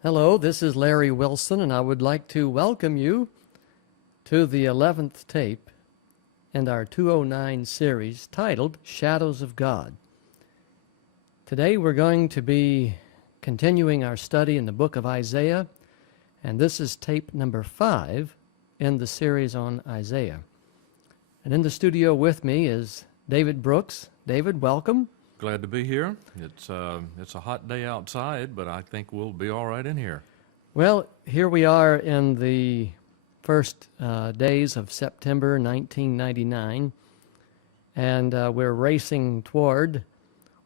Hello, this is Larry Wilson, and I would like to welcome you to the 11th tape in our 209 series titled Shadows of God. Today we're going to be continuing our study in the book of Isaiah, and this is tape number 5 in the series on Isaiah. And in the studio with me is David Brooks. David, welcome. Glad to be here. It's a hot day outside, but I think we'll be all right in here. Well, here we are in the first days of September 1999, and we're racing toward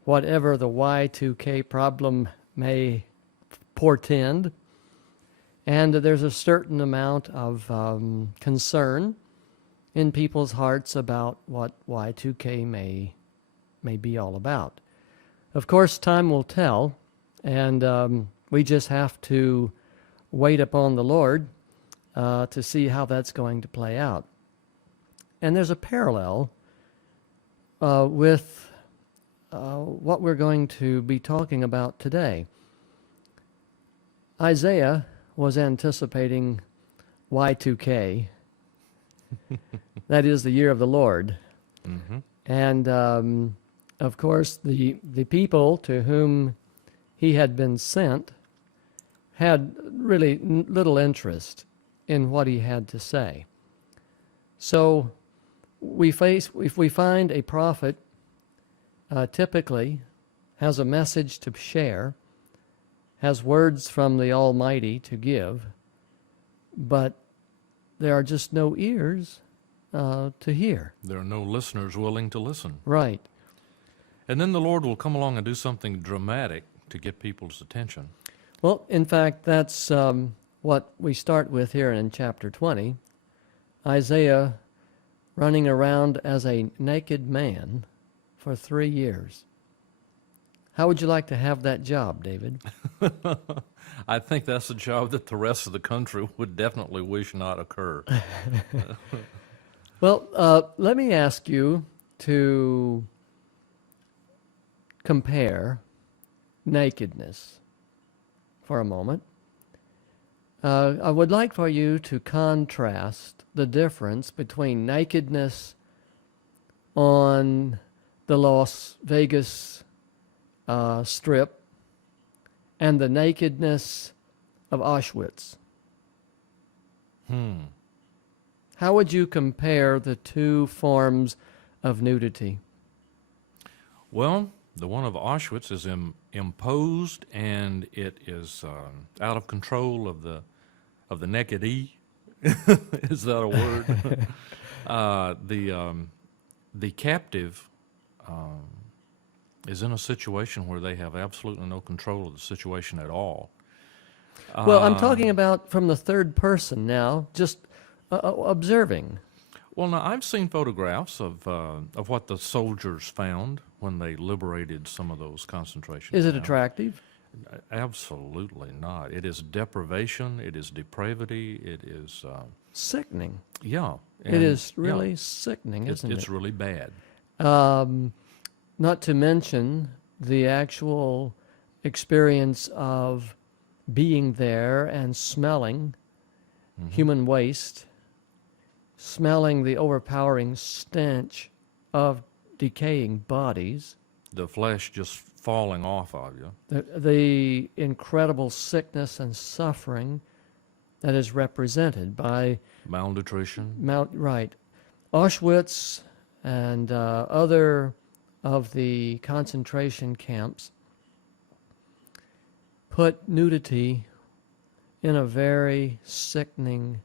whatever the Y2K problem may portend. And there's a certain amount of concern in people's hearts about what Y2K may be all about. Of course, time will tell, and we just have to wait upon the Lord to see how that's going to play out. And there's a parallel with what we're going to be talking about today. Isaiah was anticipating Y2K, that is the year of the Lord. Mm-hmm. And of course, the people to whom he had been sent had really little interest in what he had to say. So if we find a prophet typically has a message to share, has words from the Almighty to give, but there are just no ears to hear. There are no listeners willing to listen. Right. And then the Lord will come along and do something dramatic to get people's attention. Well, in fact, that's what we start with here in chapter 20. Isaiah running around as a naked man for 3 years. How would you like to have that job, David? I think that's a job that the rest of the country would definitely wish not occur. Well, let me ask you to compare nakedness for a moment. I would like for you to contrast the difference between nakedness on the Las Vegas Strip and the nakedness of Auschwitz. How would you compare the two forms of nudity? Well, the one of Auschwitz is imposed, and it is out of control of the naked E. Is that a word? The captive is in a situation where they have absolutely no control of the situation at all. Well, I'm talking about from the third person now, just observing. Well, now I've seen photographs of what the soldiers found when they liberated some of those concentration Is it camps. attractive? Absolutely not. It is deprivation. It is depravity. It is Sickening. yeah. It is really sickening, isn't it's it? really bad. Not to mention the actual experience of being there and smelling human waste, smelling the overpowering stench of decaying bodies, The flesh just falling off of you. the incredible sickness and suffering that is represented by Malnutrition. Right. Auschwitz and other of the concentration camps put nudity in a very sickening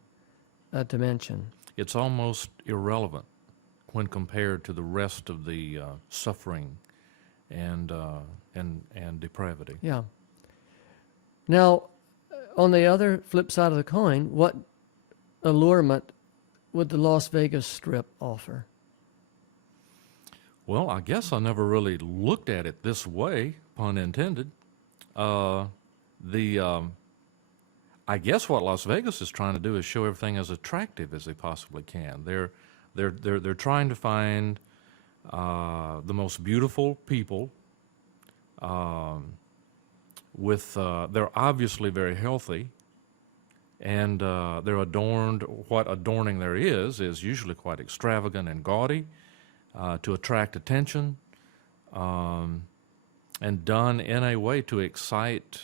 dimension. It's almost irrelevant when compared to the rest of the suffering and depravity. Yeah. Now, on the other flip side of the coin, what allurement would the Las Vegas Strip offer? Well, I guess I never really looked at it this way, pun intended. I guess what Las Vegas is trying to do is show everything as attractive as they possibly can. They're trying to find the most beautiful people with, they're obviously very healthy, and they're adorned. What adorning there is usually quite extravagant and gaudy to attract attention, and done in a way to excite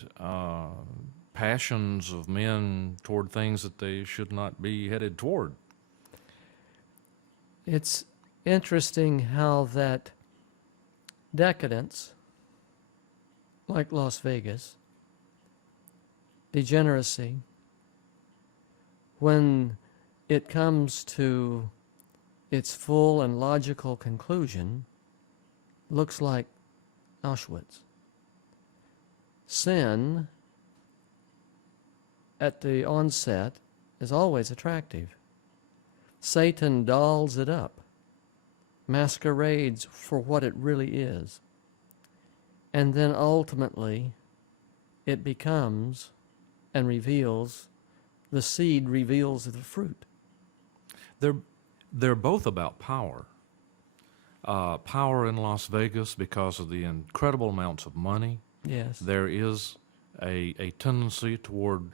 passions of men toward things that they should not be headed toward. It's interesting how that decadence, like Las Vegas, degeneracy, when it comes to its full and logical conclusion, looks like Auschwitz. Sin, at the onset, is always attractive. Satan dolls it up, masquerades for what it really is, and then ultimately it becomes and reveals, the seed reveals the fruit. They're both about power. Power in Las Vegas because of the incredible amounts of money. Yes. There is a tendency toward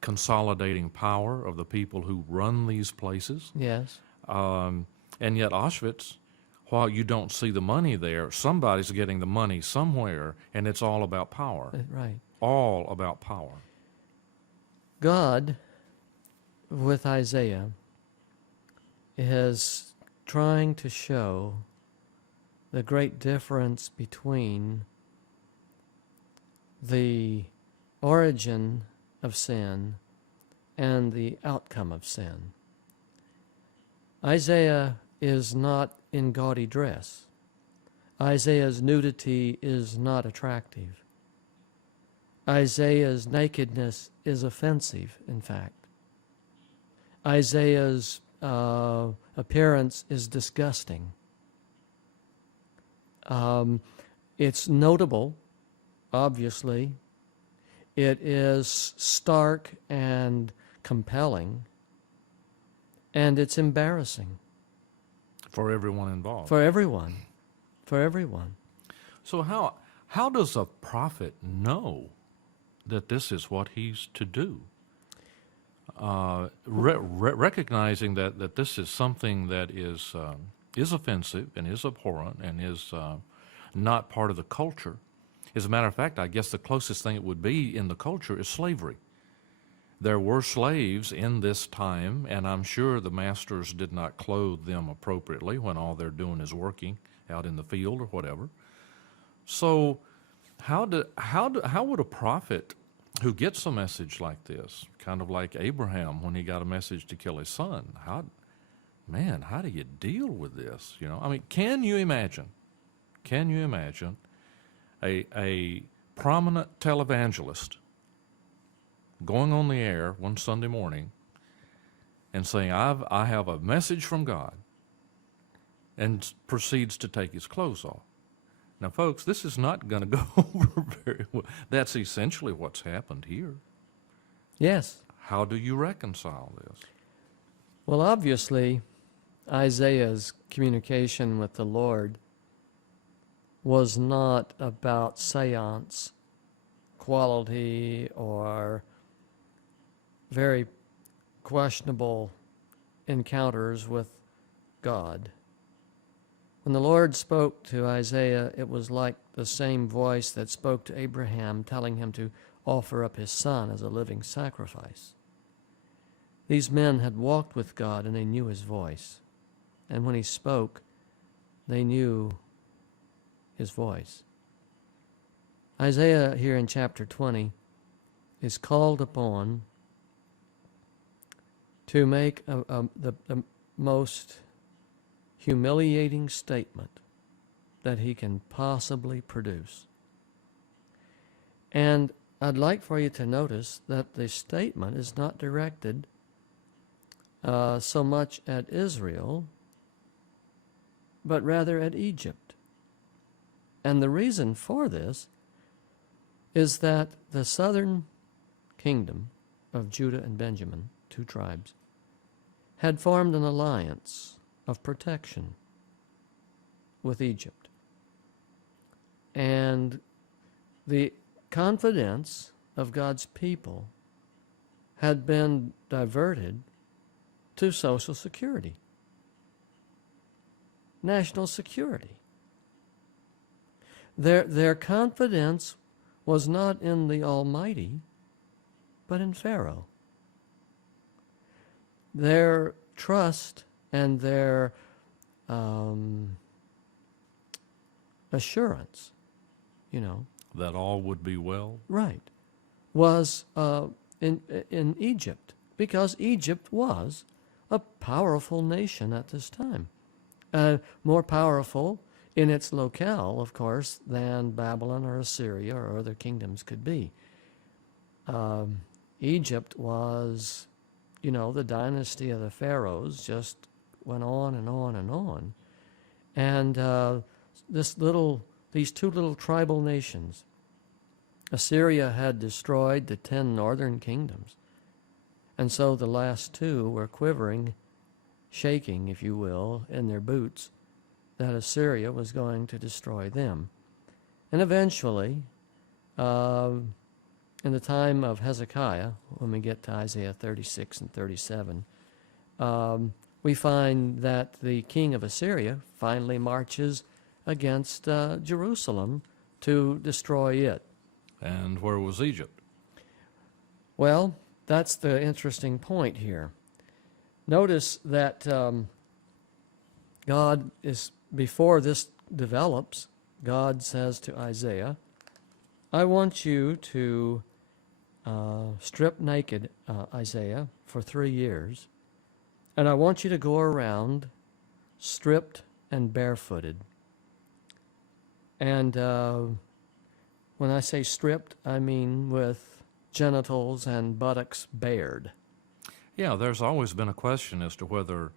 consolidating power of the people who run these places. Yes. And yet Auschwitz, while you don't see the money there, somebody's getting the money somewhere, and it's all about power. Right. All about power. God, with Isaiah, is trying to show the great difference between the origin of sin and the outcome of sin. Isaiah is not in gaudy dress. Isaiah's nudity is not attractive. Isaiah's nakedness is offensive, in fact. Isaiah's appearance is disgusting. It's notable, obviously. It is stark and compelling, and it's embarrassing. For everyone involved. For everyone. For everyone. So how does a prophet know that this is what he's to do? Recognizing that this is something that is offensive and is abhorrent and is not part of the culture. As a matter of fact, I guess the closest thing it would be in the culture is slavery. There were slaves in this time, and I'm sure the masters did not clothe them appropriately when all they're doing is working out in the field or whatever. So how would a prophet who gets a message like this, kind of like Abraham when he got a message to kill his son, how do you deal with this? You know, I mean, can you imagine a prominent televangelist going on the air one Sunday morning and saying, I have a message from God, and proceeds to take his clothes off? Now, folks, this is not going to go over very well. That's essentially what's happened here. Yes. How do you reconcile this? Well, obviously, Isaiah's communication with the Lord was not about seance quality or very questionable encounters with God. When the Lord spoke to Isaiah, it was like the same voice that spoke to Abraham, telling him to offer up his son as a living sacrifice. These men had walked with God, and they knew his voice. And when he spoke, they knew his voice. Isaiah, here in chapter 20, is called upon to make the most humiliating statement that he can possibly produce. And I'd like for you to notice that the statement is not directed so much at Israel, but rather at Egypt. And the reason for this is that the southern kingdom of Judah and Benjamin, two tribes, had formed an alliance of protection with Egypt. And the confidence of God's people had been diverted to Social Security, national security. Their confidence was not in the Almighty, but in Pharaoh. Their trust and their assurance, That all would be well. right, was in Egypt, because Egypt was a powerful nation at this time. More powerful in its locale, of course, than Babylon or Assyria or other kingdoms could be. Egypt was, the dynasty of the pharaohs just went on and on and on. And these two little tribal nations, Assyria had destroyed the 10 northern kingdoms. And so the last two were quivering, shaking, if you will, in their boots, that Assyria was going to destroy them. And eventually, in the time of Hezekiah, when we get to Isaiah 36 and 37, we find that the king of Assyria finally marches against Jerusalem to destroy it. And where was Egypt? Well, that's the interesting point here. Notice that God is, before this develops, God says to Isaiah, I want you to strip naked, Isaiah, for 3 years, and I want you to go around stripped and barefooted. And when I say stripped, I mean with genitals and buttocks bared. Yeah, there's always been a question as to whether...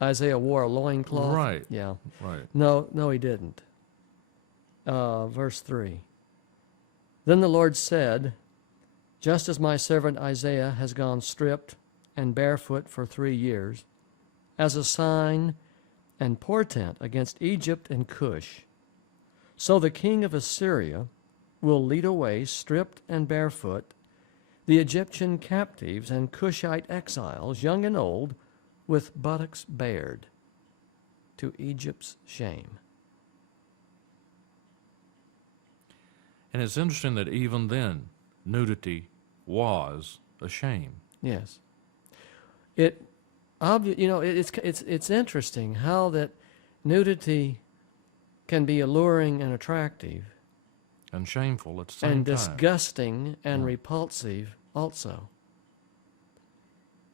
Isaiah wore a loincloth? Right. Yeah. Right. No, he didn't. Verse 3. Then the Lord said, just as my servant Isaiah has gone stripped and barefoot for 3 years, as a sign and portent against Egypt and Cush, so the king of Assyria will lead away stripped and barefoot the Egyptian captives and Cushite exiles, young and old, with buttocks bared, to Egypt's shame. And it's interesting that even then, nudity was a shame. Yes. It's interesting how that nudity can be alluring and attractive, And shameful at the same and time. disgusting and repulsive also.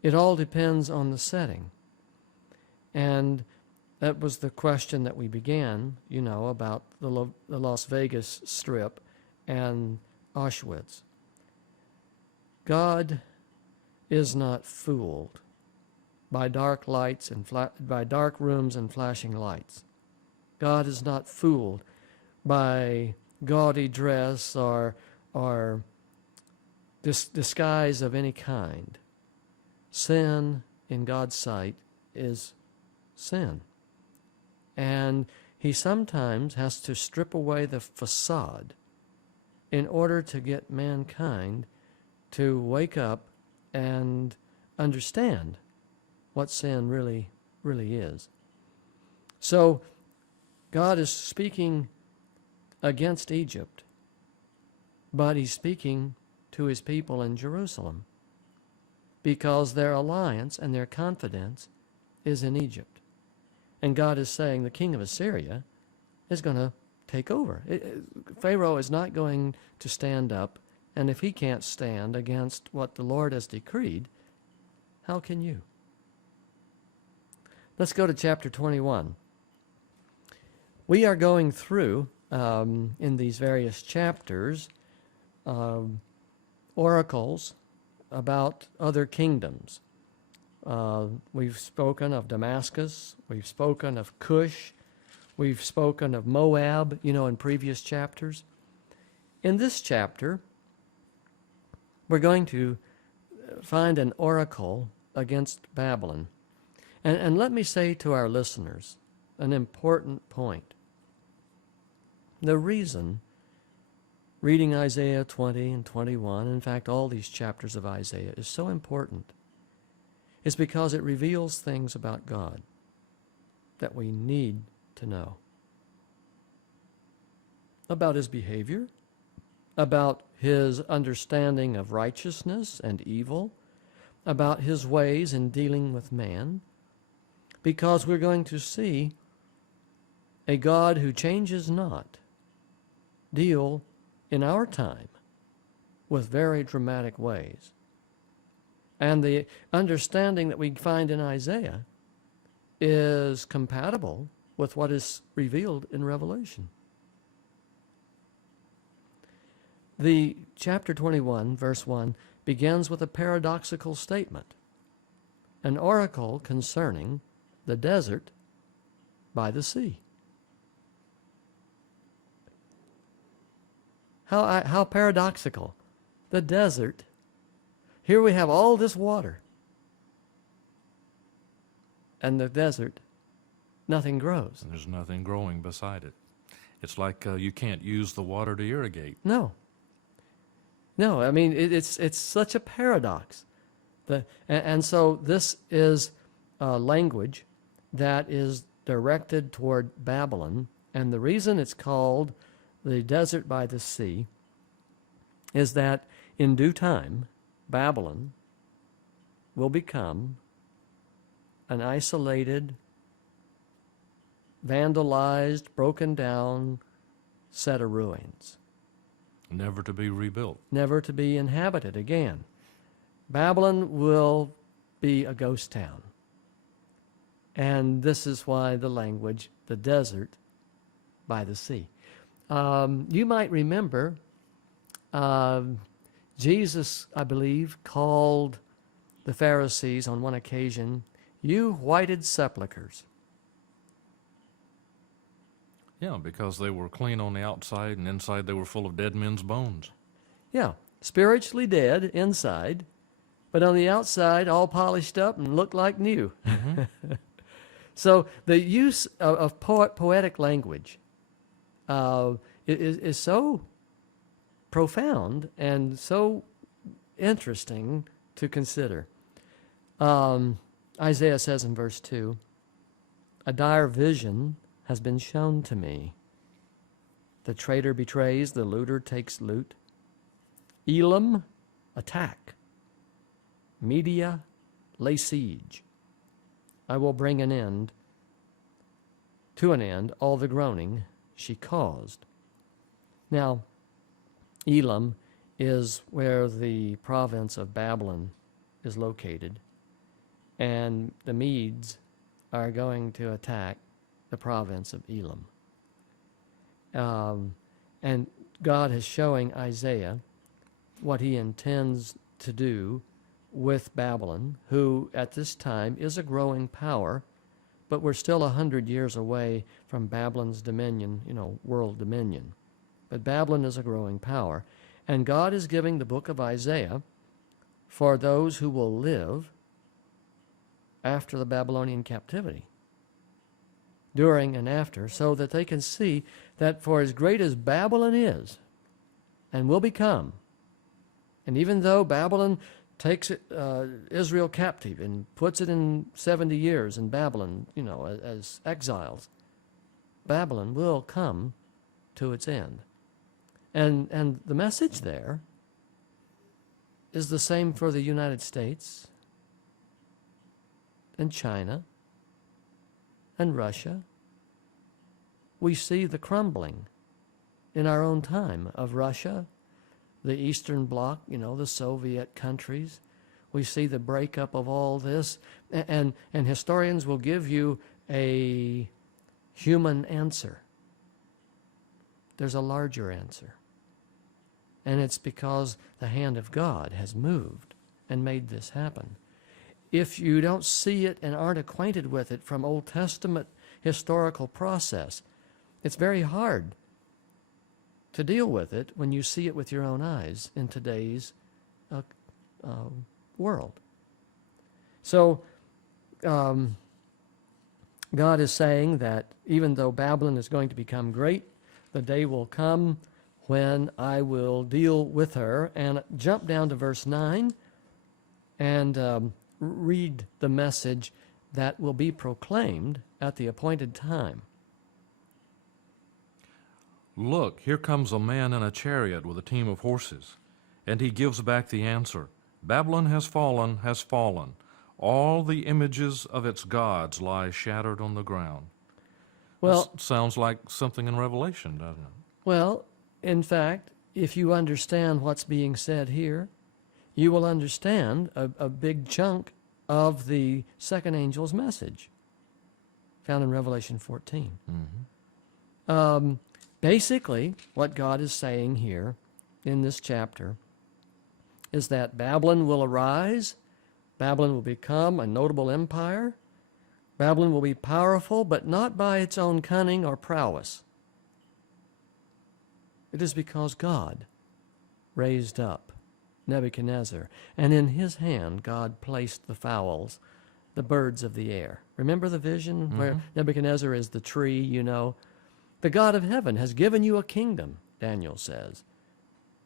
It all depends on the setting. And that was the question that we began, about the Las Vegas Strip and Auschwitz. God is not fooled by dark lights and by dark rooms and flashing lights. God is not fooled by gaudy dress or disguise of any kind. Sin in God's sight is sin. And he sometimes has to strip away the facade in order to get mankind to wake up and understand what sin really is. So God is speaking against Egypt, but he's speaking to his people in Jerusalem, because their alliance and their confidence is in Egypt. And God is saying the king of Assyria is going to take over. Pharaoh is not going to stand up, and if he can't stand against what the Lord has decreed, how can you? Let's go to chapter 21. We are going through, in these various chapters, oracles about other kingdoms. We've spoken of Damascus, we've spoken of Cush, we've spoken of Moab, in previous chapters. In this chapter, we're going to find an oracle against Babylon. And let me say to our listeners an important point. The reason reading Isaiah 20 and 21, in fact, all these chapters of Isaiah, is so important. It's because it reveals things about God that we need to know. About his behavior, about his understanding of righteousness and evil, about his ways in dealing with man, because we're going to see a God who changes not deal in our time with very dramatic ways. And the understanding that we find in Isaiah is compatible with what is revealed in Revelation. The chapter 21, verse 1, begins with a paradoxical statement, an oracle concerning the desert by the sea. How paradoxical. The desert. Here we have all this water. And the desert, nothing grows. And there's nothing growing beside it. It's like you can't use the water to irrigate. No. No, I mean, it's such a paradox. And so this is language that is directed toward Babylon. And the reason it's called the desert by the sea is that in due time, Babylon will become an isolated, vandalized, broken down set of ruins. Never to be rebuilt. Never to be inhabited again. Babylon will be a ghost town. And this is why the language, the desert by the sea. You might remember Jesus, I believe, called the Pharisees on one occasion, "You whited sepulchres." Yeah, because they were clean on the outside and inside they were full of dead men's bones. Yeah, spiritually dead inside, but on the outside all polished up and looked like new. Mm-hmm. So the use of poetic language is so profound and so interesting to consider. Isaiah says in verse 2, "A dire vision has been shown to me. The traitor betrays, the looter takes loot. Elam, attack. Media, lay siege. I will bring to an end, all the groaning she caused." Now, Elam is where the province of Babylon is located, and the Medes are going to attack the province of Elam. And God is showing Isaiah what he intends to do with Babylon, who at this time is a growing power, but we're still 100 years away from Babylon's dominion, world dominion. But Babylon is a growing power. And God is giving the book of Isaiah for those who will live after the Babylonian captivity, during and after, so that they can see that for as great as Babylon is and will become, and even though Babylon takes Israel captive and puts it in 70 years in Babylon, as exiles, Babylon will come to its end. And the message there is the same for the United States and China and Russia. We see the crumbling in our own time of Russia, the Eastern Bloc, the Soviet countries. We see the breakup of all this, and historians will give you a human answer. There's a larger answer. And it's because the hand of God has moved and made this happen. If you don't see it and aren't acquainted with it from Old Testament historical process, it's very hard to deal with it when you see it with your own eyes in today's world. So God is saying that even though Babylon is going to become great, the day will come when I will deal with her and jump down to verse 9 and read the message that will be proclaimed at the appointed time. Look, here comes a man in a chariot with a team of horses. And he gives back the answer. Babylon has fallen, has fallen. All the images of its gods lie shattered on the ground. Well, This sounds like something in Revelation, doesn't it? well, in fact, if you understand what's being said here, you will understand a big chunk of the second angel's message found in Revelation 14. Basically, what God is saying here in this chapter is that Babylon will arise, Babylon will become a notable empire, Babylon will be powerful, but not by its own cunning or prowess. It is because God raised up Nebuchadnezzar, and in his hand God placed the fowls, the birds of the air. Remember the vision where Nebuchadnezzar is the tree, you know? The God of heaven has given you a kingdom, Daniel says.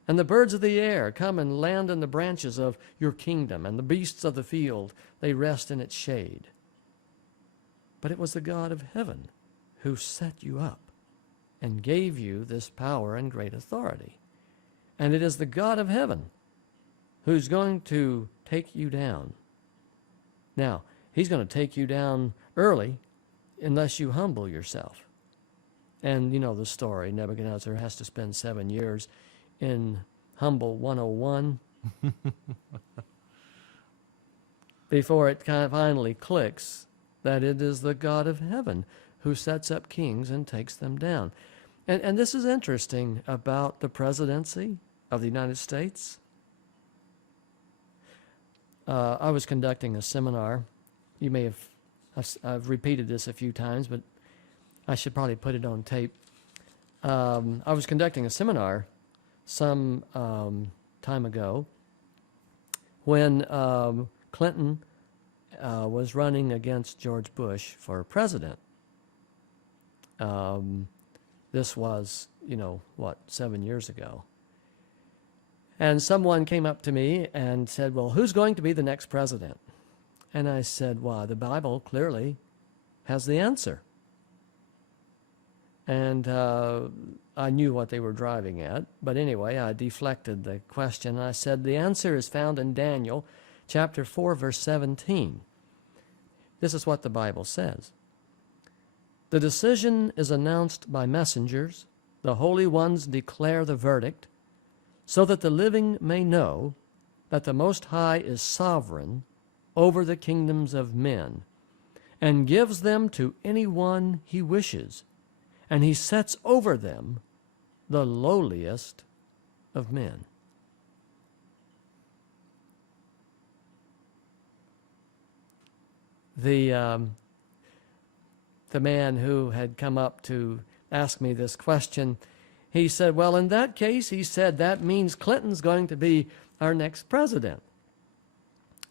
And the birds of the air come and land in the branches of your kingdom, and the beasts of the field, they rest in its shade. But it was the God of heaven who set you up and gave you this power and great authority. And it is the God of heaven who's going to take you down. Now, he's going to take you down early unless you humble yourself. And you know the story. Nebuchadnezzar has to spend 7 years in Humble 101 before it kind of finally clicks that it is the God of heaven who sets up kings and takes them down. And this is interesting about the presidency of the United States. I was conducting a seminar. You may have, I've repeated this a few times, but I should probably put it on tape. I was conducting a seminar some time ago when Clinton was running against George Bush for president. This was, 7 years ago. And someone came up to me and said, well, who's going to be the next president? And I said, well, the Bible clearly has the answer. And I knew what they were driving at. But anyway, I deflected the question. I said, the answer is found in Daniel chapter 4, verse 17. This is what the Bible says. The decision is announced by messengers. The holy ones declare the verdict, so that the living may know that the Most High is sovereign over the kingdoms of men, and gives them to anyone he wishes, and he sets over them the lowliest of men. The man who had come up to ask me this question, he said, well, in that case, he said, that means Clinton's going to be our next president.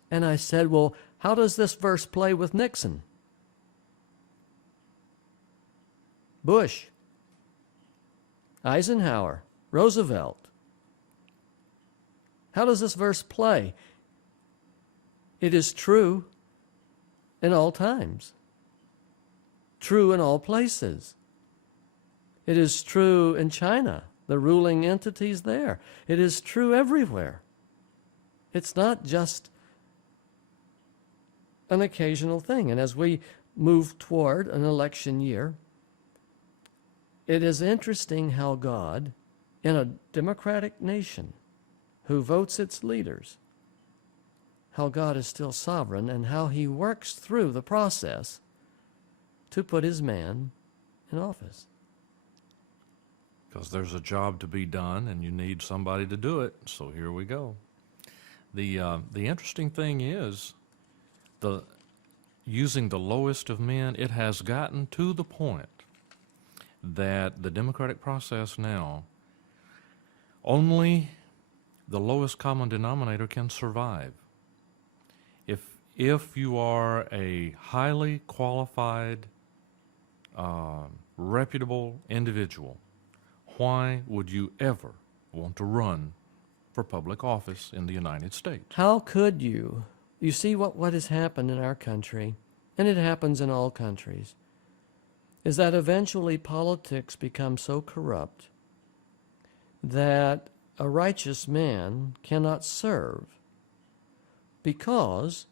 And I said, well, how does this verse play with Nixon? Bush, Eisenhower, Roosevelt. How does this verse play? It is true in all times, true in all places. It is true in China, the ruling entities there. It is true everywhere. It's not just an occasional thing. And as we move toward an election year, it is interesting how God, in a democratic nation who votes its leaders, how God is still sovereign and how he works through the process to put his man in office. Because there's a job to be done and you need somebody to do it. So here we go. The interesting thing is, using the lowest of men, it has gotten to the point that the democratic process now, only the lowest common denominator can survive. If you are a highly qualified, reputable individual, why would you ever want to run for public office in the United States? How could you? You see what has happened in our country, and it happens in all countries, is that eventually politics become so corrupt that a righteous man cannot serve because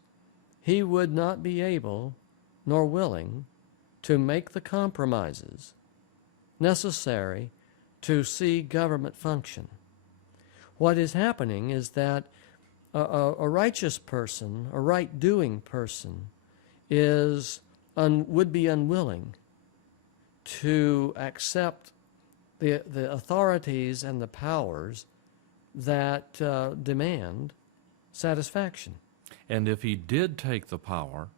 he would not be able nor willing to make the compromises necessary to see government function. What is happening is that a righteous person, a right-doing person, would be unwilling to accept the authorities and the powers that demand satisfaction. And if he did take the power,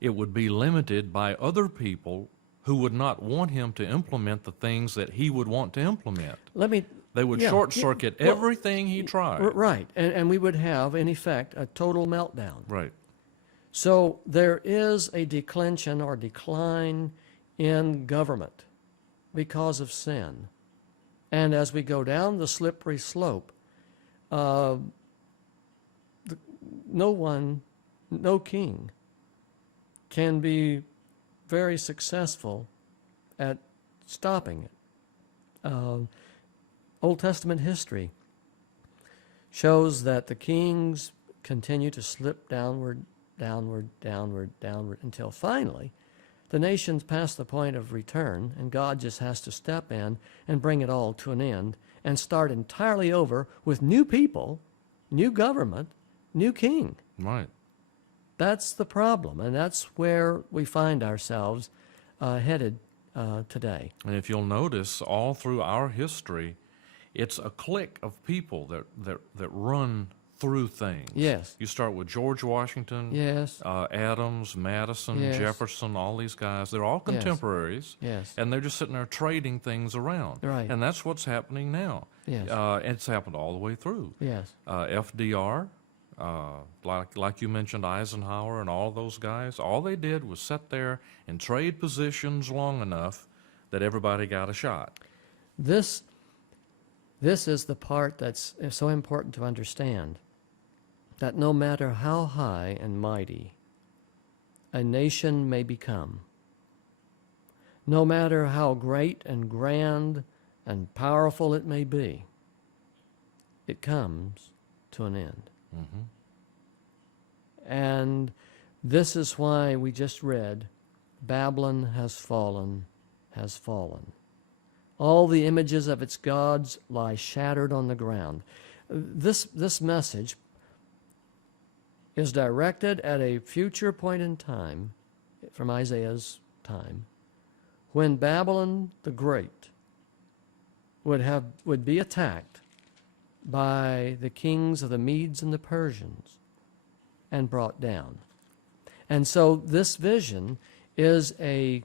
it would be limited by other people who would not want him to implement the things that he would want to implement. They would short-circuit everything he tried. Right, and we would have, in effect, a total meltdown. Right. So there is a declension or decline in government because of sin. And as we go down the slippery slope, no king can be very successful at stopping it. Old Testament history shows that the kings continue to slip downward, until finally the nations pass the point of return, and God just has to step in and bring it all to an end and start entirely over with new people, new government, new king. Right. That's the problem, and that's where we find ourselves headed today. And if you'll notice, all through our history, it's a clique of people that run through things. Yes. You start with George Washington, Yes. Adams, Madison, Yes. Jefferson, all these guys. They're all contemporaries. Yes. And they're just sitting there trading things around. Right. And that's what's happening now. Yes. It's happened all the way through. Yes. FDR, like you mentioned, Eisenhower and all those guys, all they did was sit there and trade positions long enough that everybody got a shot. This is the part that's so important to understand, that no matter how high and mighty a nation may become, no matter how great and grand and powerful it may be, it comes to an end. Mm-hmm. And this is why we just read, Babylon has fallen, has fallen. All the images of its gods lie shattered on the ground. This message is directed at a future point in time, from Isaiah's time, when Babylon the Great would be attacked by the kings of the Medes and the Persians and brought down. And so this vision is a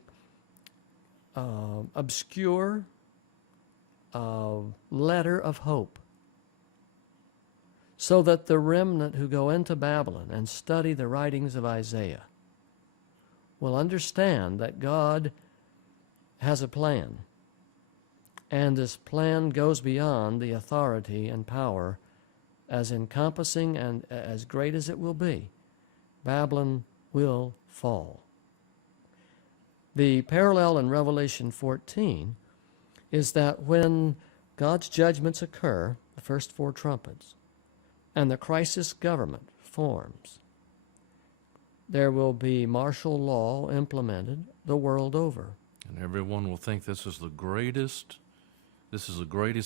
obscure letter of hope, so that the remnant who go into Babylon and study the writings of Isaiah will understand that God has a plan, and this plan goes beyond the authority and power as encompassing and as great as it will be. Babylon will fall. The parallel in Revelation 14 is that when God's judgments occur, the first four trumpets, and the crisis government forms, there will be martial law implemented the world over. And everyone will think this is the greatest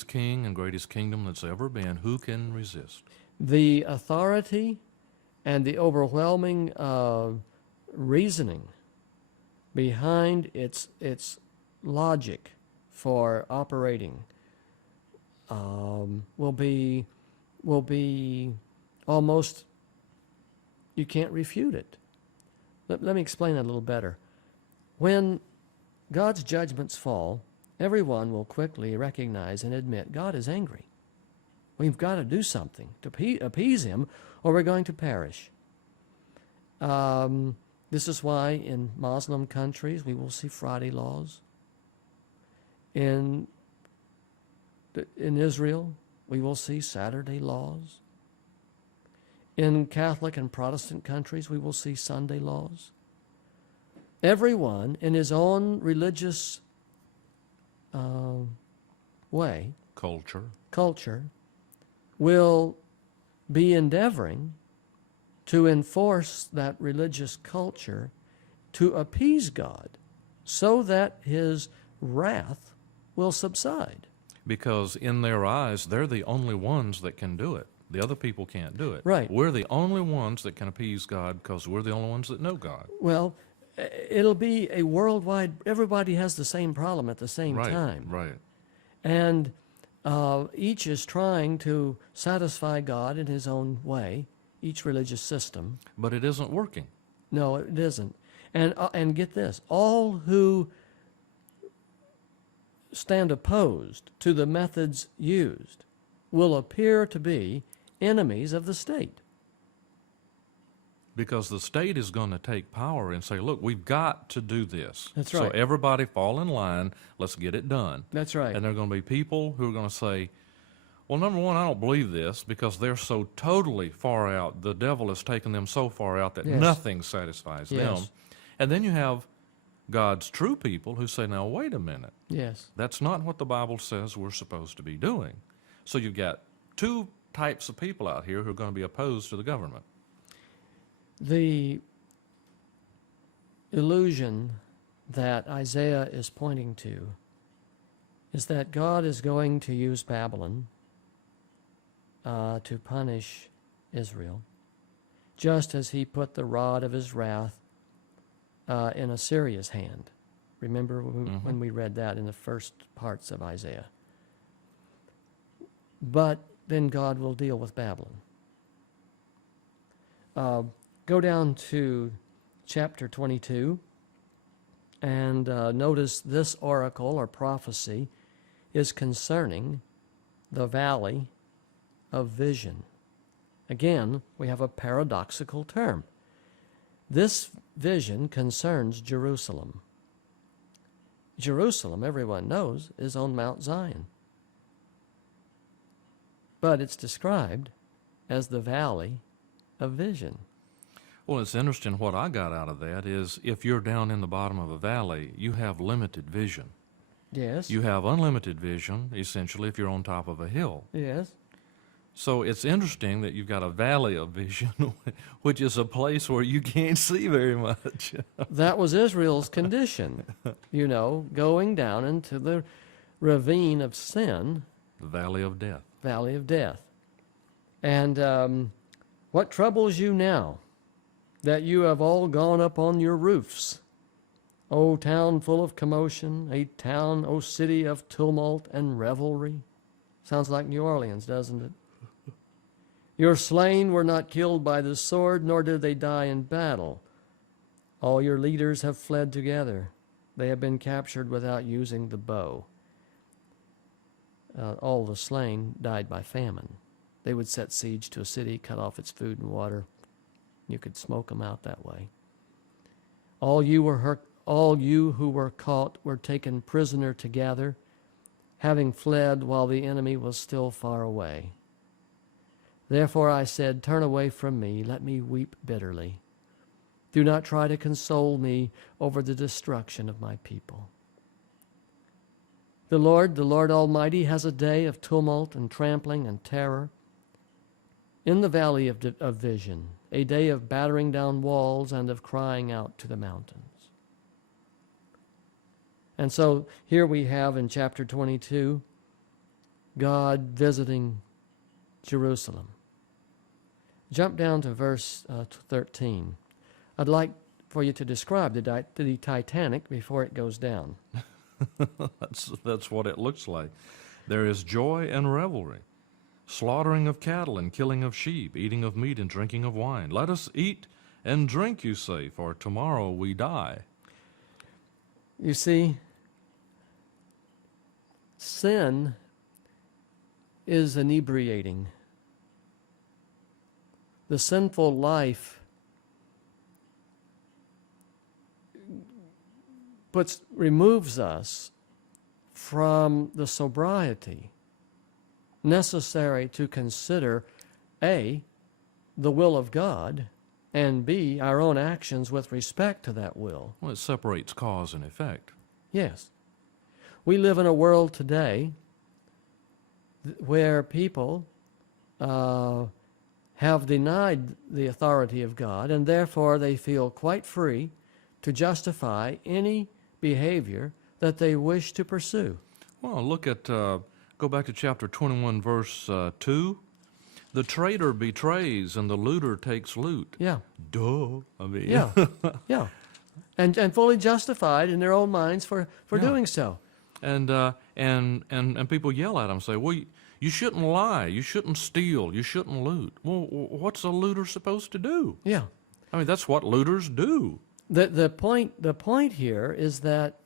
king and greatest kingdom that's ever been. Who can resist? The authority and the overwhelming reasoning behind its logic for operating will be almost, you can't refute it. Let me explain that a little better. When God's judgments fall, everyone will quickly recognize and admit God is angry. We've got to do something to appease him, or we're going to perish. This is why in Muslim countries we will see Friday laws. In In Israel, we will see Saturday laws. In Catholic and Protestant countries, we will see Sunday laws. Everyone in his own religious way, culture, will be endeavoring to enforce that religious culture to appease God so that his wrath will subside. Because in their eyes, they're the only ones that can do it. The other people can't do it. Right. We're the only ones that can appease God because we're the only ones that know God. Well, it'll be a worldwide, everybody has the same problem at the same Right, time. right. And each is trying to satisfy God in his own way, each religious system. But it isn't working. No, it isn't. And get this, all who stand opposed to the methods used will appear to be enemies of the state. Because the state is going to take power and say, look, we've got to do this. That's So right. everybody fall in line, let's get it done. That's right. And there are going to be people who are going to say, well, number one, I don't believe this because they're so totally far out. The devil has taken them so far out that Yes. nothing satisfies Yes. them. And then you have God's true people who say, now, wait a minute. Yes. That's not what the Bible says we're supposed to be doing. So you've got two types of people out here who are going to be opposed to the government. The illusion that Isaiah is pointing to is that God is going to use Babylon to punish Israel, just as he put the rod of his wrath in Assyria's hand. Remember when we read that in the first parts of Isaiah. But then God will deal with Babylon. Go down to chapter 22 and notice this oracle or prophecy is concerning the valley of vision. Again, we have a paradoxical term. This vision concerns Jerusalem. Jerusalem, everyone knows, is on Mount Zion. But it's described as the valley of vision. Well, it's interesting. What I got out of that is if you're down in the bottom of a valley, you have limited vision. Yes. You have unlimited vision, essentially, if you're on top of a hill. Yes. So it's interesting that you've got a valley of vision, which is a place where you can't see very much. That was Israel's condition, going down into the ravine of sin, The valley of death. valley of death. And what troubles you now, that you have all gone up on your roofs? O town full of commotion, O city of tumult and revelry. Sounds like New Orleans, doesn't it? Your slain were not killed by the sword, nor did they die in battle. All your leaders have fled together. They have been captured without using the bow. All the slain died by famine. They would set siege to a city, cut off its food and water. You could smoke them out that way. All you who were caught were taken prisoner together, having fled while the enemy was still far away. Therefore I said, turn away from me, let me weep bitterly. Do not try to console me over the destruction of my people. The Lord Almighty, has a day of tumult and trampling and terror. In the valley of vision, a day of battering down walls and of crying out to the mountains. And so here we have in chapter 22, God visiting Jerusalem. Jump down to verse 13. I'd like for you to describe the Titanic before it goes down. That's what it looks like. There is joy and revelry, slaughtering of cattle and killing of sheep, eating of meat and drinking of wine. Let us eat and drink, you say, for tomorrow we die. You see, sin is inebriating. The sinful life removes us from the sobriety necessary to consider A, the will of God, and B, our own actions with respect to that will. Well, it separates cause and effect. Yes. We live in a world today where people have denied the authority of God, and therefore they feel quite free to justify any behavior that they wish to pursue. Well, look at, go back to chapter 21, verse 2. The traitor betrays and the looter takes loot. Yeah, Duh. I mean, yeah, yeah. And fully justified in their own minds for Yeah. doing so. And people yell at them, say, well, you shouldn't lie, you shouldn't steal, you shouldn't loot. Well, what's a looter supposed to do? Yeah. I mean, that's what looters do. The point here is that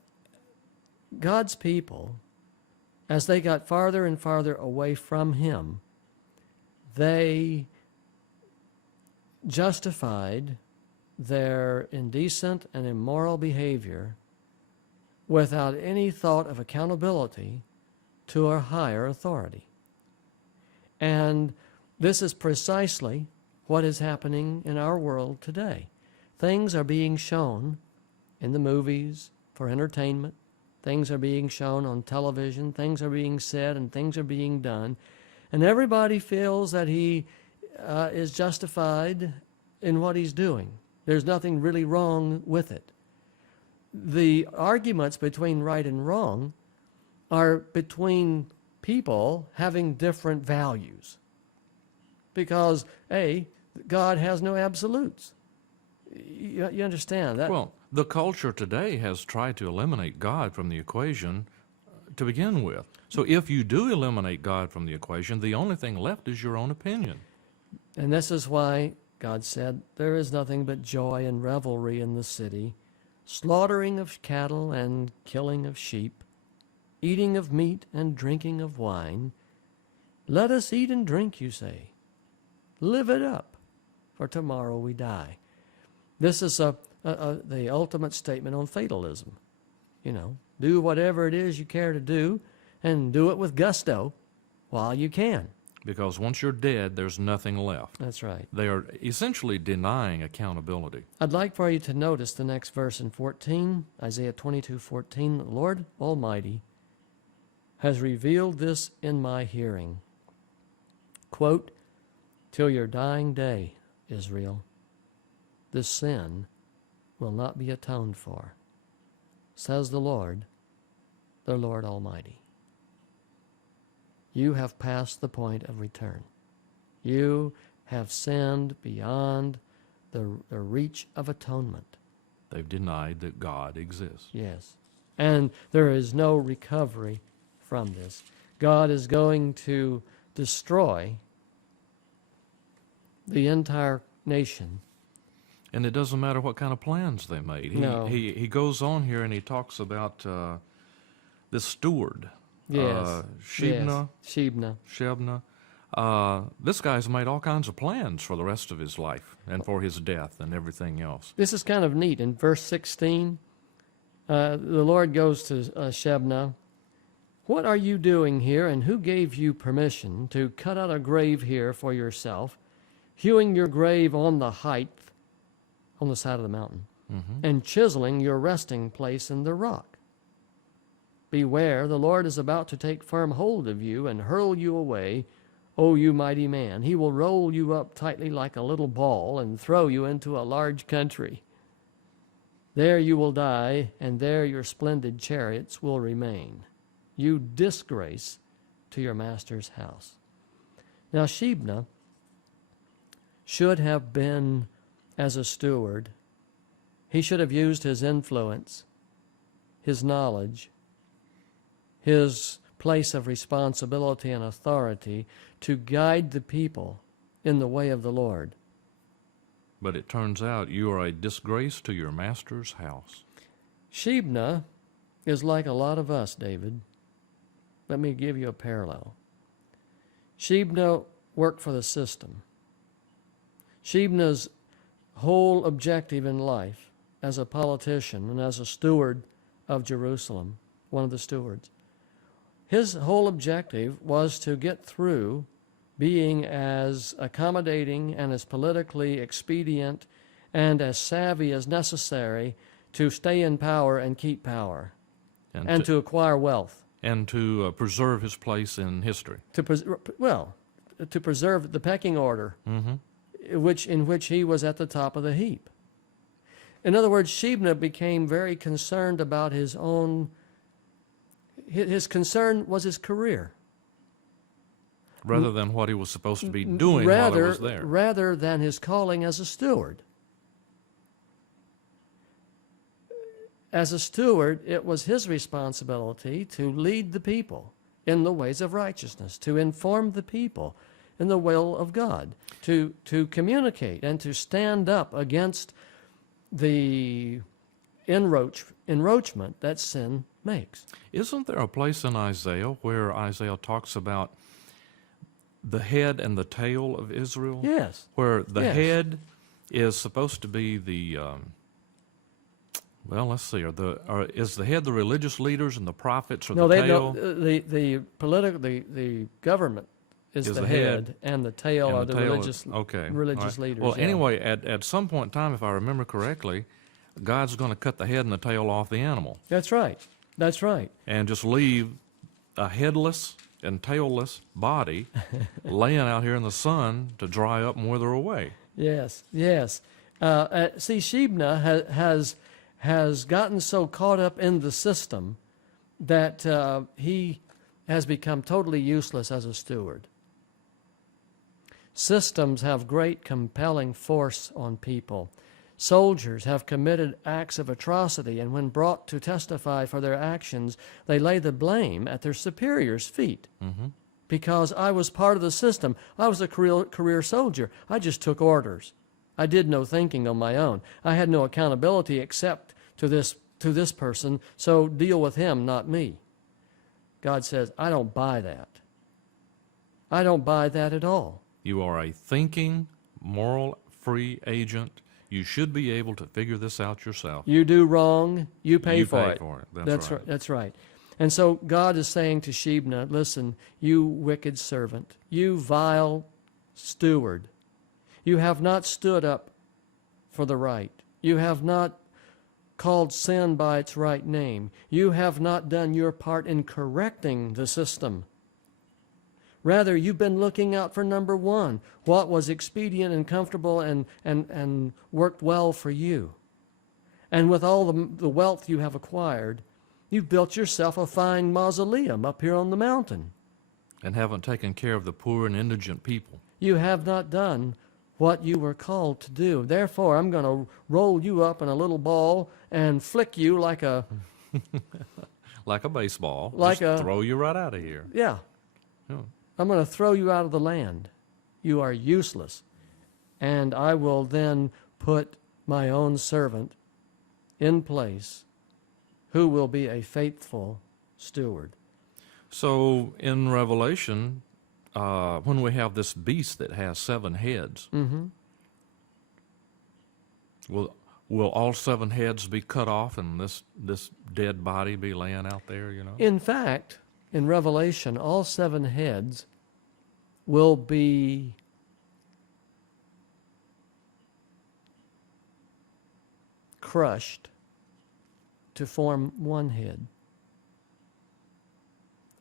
God's people, as they got farther and farther away from Him, they justified their indecent and immoral behavior without any thought of accountability to a higher authority. And this is precisely what is happening in our world today. Things are being shown in the movies for entertainment. Things are being shown on television. Things are being said and things are being done. And everybody feels that he is justified in what he's doing. There's nothing really wrong with it. The arguments between right and wrong are between people having different values. Because, A, God has no absolutes. You understand that? Well, the culture today has tried to eliminate God from the equation to begin with. So if you do eliminate God from the equation, the only thing left is your own opinion. And this is why God said, there is nothing but joy and revelry in the city, slaughtering of cattle and killing of sheep, eating of meat and drinking of wine. Let us eat and drink, you say. Live it up, for tomorrow we die. This is the ultimate statement on fatalism. You know, do whatever it is you care to do, and do it with gusto while you can. Because once you're dead, there's nothing left. That's right. They are essentially denying accountability. I'd like for you to notice the next verse in 14, Isaiah 22:14. The Lord Almighty has revealed this in my hearing. Quote, till your dying day, Israel, this sin will not be atoned for, says the Lord Almighty. You have passed the point of return. You have sinned beyond the reach of atonement. They've denied that God exists. Yes. And there is no recovery from this. God is going to destroy the entire nation. And it doesn't matter what kind of plans they made. No. He goes on here and he talks about this steward, Yes. Shebna. Yes. Shebna. This guy's made all kinds of plans for the rest of his life and for his death and everything else. This is kind of neat. In verse 16, the Lord goes to Shebna. What are you doing here, and who gave you permission to cut out a grave here for yourself, hewing your grave on the height, on the side of the mountain, and chiseling your resting place in the rock? Beware, the Lord is about to take firm hold of you and hurl you away, O you mighty man. He will roll you up tightly like a little ball and throw you into a large country. There you will die, and there your splendid chariots will remain. You disgrace to your master's house. Now Shebna should have been, as a steward, he should have used his influence, his knowledge, his place of responsibility and authority to guide the people in the way of the Lord. But it turns out you are a disgrace to your master's house. Shebna is like a lot of us, David. Let me give you a parallel. Shebna worked for the system. Shebna's whole objective in life as a politician and as a steward of Jerusalem, one of the stewards, His whole objective was to get through being as accommodating and as politically expedient and as savvy as necessary to stay in power and keep power and to acquire wealth. And to preserve his place in history. To preserve the pecking order, in which he was at the top of the heap. In other words, Shebna became very concerned about his own. His concern was his career, Rather than what he was supposed to be doing while he was there. rather than his calling as a steward. As a steward, it was his responsibility to lead the people in the ways of righteousness, to inform the people in the will of God, to communicate and to stand up against the enroachment that sin makes. Isn't there a place in Isaiah where Isaiah talks about the head and the tail of Israel? Yes. Where the Yes. head is supposed to be the, well, let's see, is the head the religious leaders and the prophets, or No, the they tail? don't. The government is the head, and the tail And are the the tail religious all right. leaders. Well, yeah. anyway, at some point in time, if I remember correctly, God's going to cut the head and the tail off the animal That's right. That's right. and just leave a headless and tailless body laying out here in the sun to dry up and wither away. Yes, yes. See, Shebna has gotten so caught up in the system that he has become totally useless as a steward. Systems have great compelling force on people. Soldiers have committed acts of atrocity, and when brought to testify for their actions, they lay the blame at their superiors' feet. Because I was part of the system. I was a career soldier. I just took orders. I did no thinking on my own. I had no accountability except to this person, so deal with him, not me. God says, I don't buy that. I don't buy that at all. You are a thinking, moral, free agent. You should be able to figure this out yourself. You do wrong, you pay for it. That's right. That's right. And so God is saying to Shebna, listen, you wicked servant, you vile steward, you have not stood up for the right. You have not called sin by its right name. You have not done your part in correcting the system. Rather, you've been looking out for number one, what was expedient and comfortable and worked well for you. And with all the wealth you have acquired, you've built yourself a fine mausoleum up here on the mountain. And haven't taken care of the poor and indigent people. You have not done what you were called to do. Therefore, I'm going to roll you up in a little ball and flick you like a... Like a baseball. Like just a- throw you right out of here. Yeah. Yeah. I'm going to throw you out of the land. You are useless. And I will then put my own servant in place who will be a faithful steward. So in Revelation, when we have this beast that has 7 heads, will all 7 heads be cut off and this dead body be laying out there, you know? In fact, in Revelation, all 7 heads will be crushed to form one head.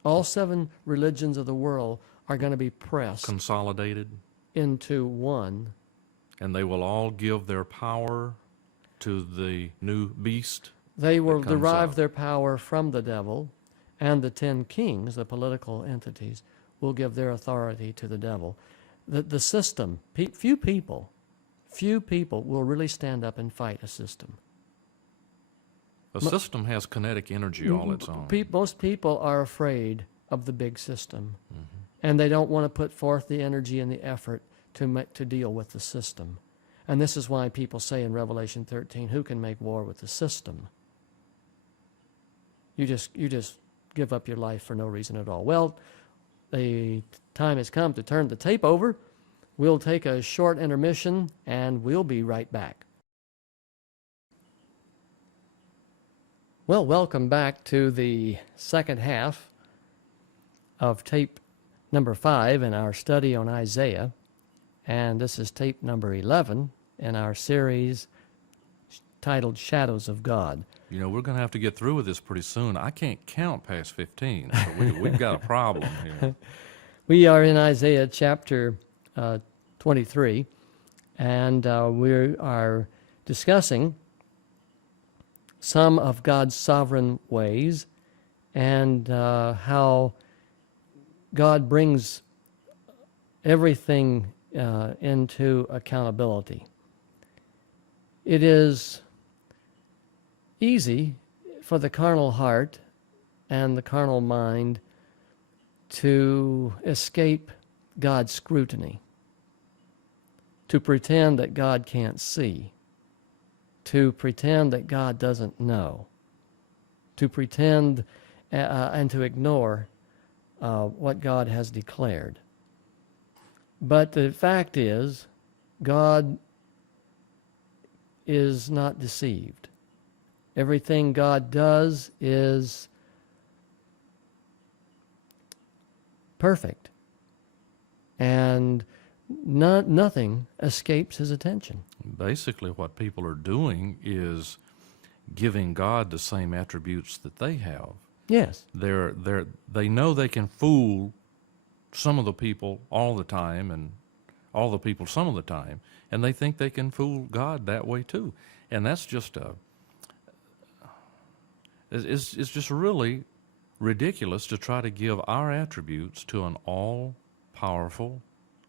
All 7 religions of the world are going to be pressed Consolidated, into one. and they will all give their power to the new beast. They will comes derive out. their power from the devil, and the 10 kings, the political entities, will give their authority to the devil. The system, few people will really stand up and fight a system. A system has kinetic energy all its own. Most people are afraid of the big system, and they don't want to put forth the energy and the effort to deal with the system. And this is why people say in Revelation 13, who can make war with the system? You just give up your life for no reason at all. Well, the time has come to turn the tape over. We'll take a short intermission, and we'll be right back. Well, welcome back to the second half of tape number 5 in our study on Isaiah, and this is tape number 11 in our series titled Shadows of God. You know, we're going to have to get through with this pretty soon. I can't count past 15, so we've got a problem here. We are in Isaiah chapter 23, and we are discussing some of God's sovereign ways and how God brings everything into accountability. It is easy for the carnal heart and the carnal mind to escape God's scrutiny, to pretend that God can't see, to pretend that God doesn't know, to pretend and to ignore what God has declared. But the fact is, God is not deceived. Everything God does is perfect, and nothing escapes his attention. Basically, what people are doing is giving God the same attributes that they have. Yes. They know they can fool some of the people all the time and all the people some of the time, and they think they can fool God that way too. And that's just it's just really ridiculous to try to give our attributes to an all-powerful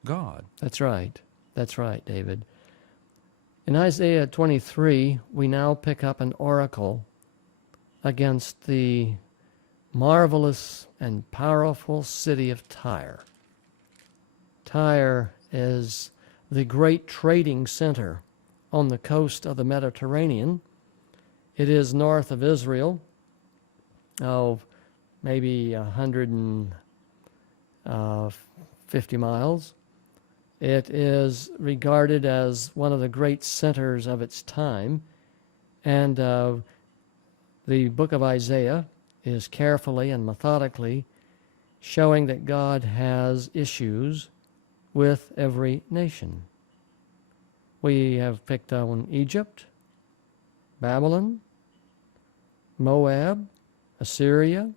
God. That's right. That's right, David. In Isaiah 23, we now pick up an oracle against the marvelous and powerful city of Tyre. Tyre is the great trading center on the coast of the Mediterranean. It is north of Israel, maybe 150 miles. It is regarded as one of the great centers of its time, and the book of Isaiah is carefully and methodically showing that God has issues with every nation. We have picked on Egypt, Babylon, Moab, Assyria.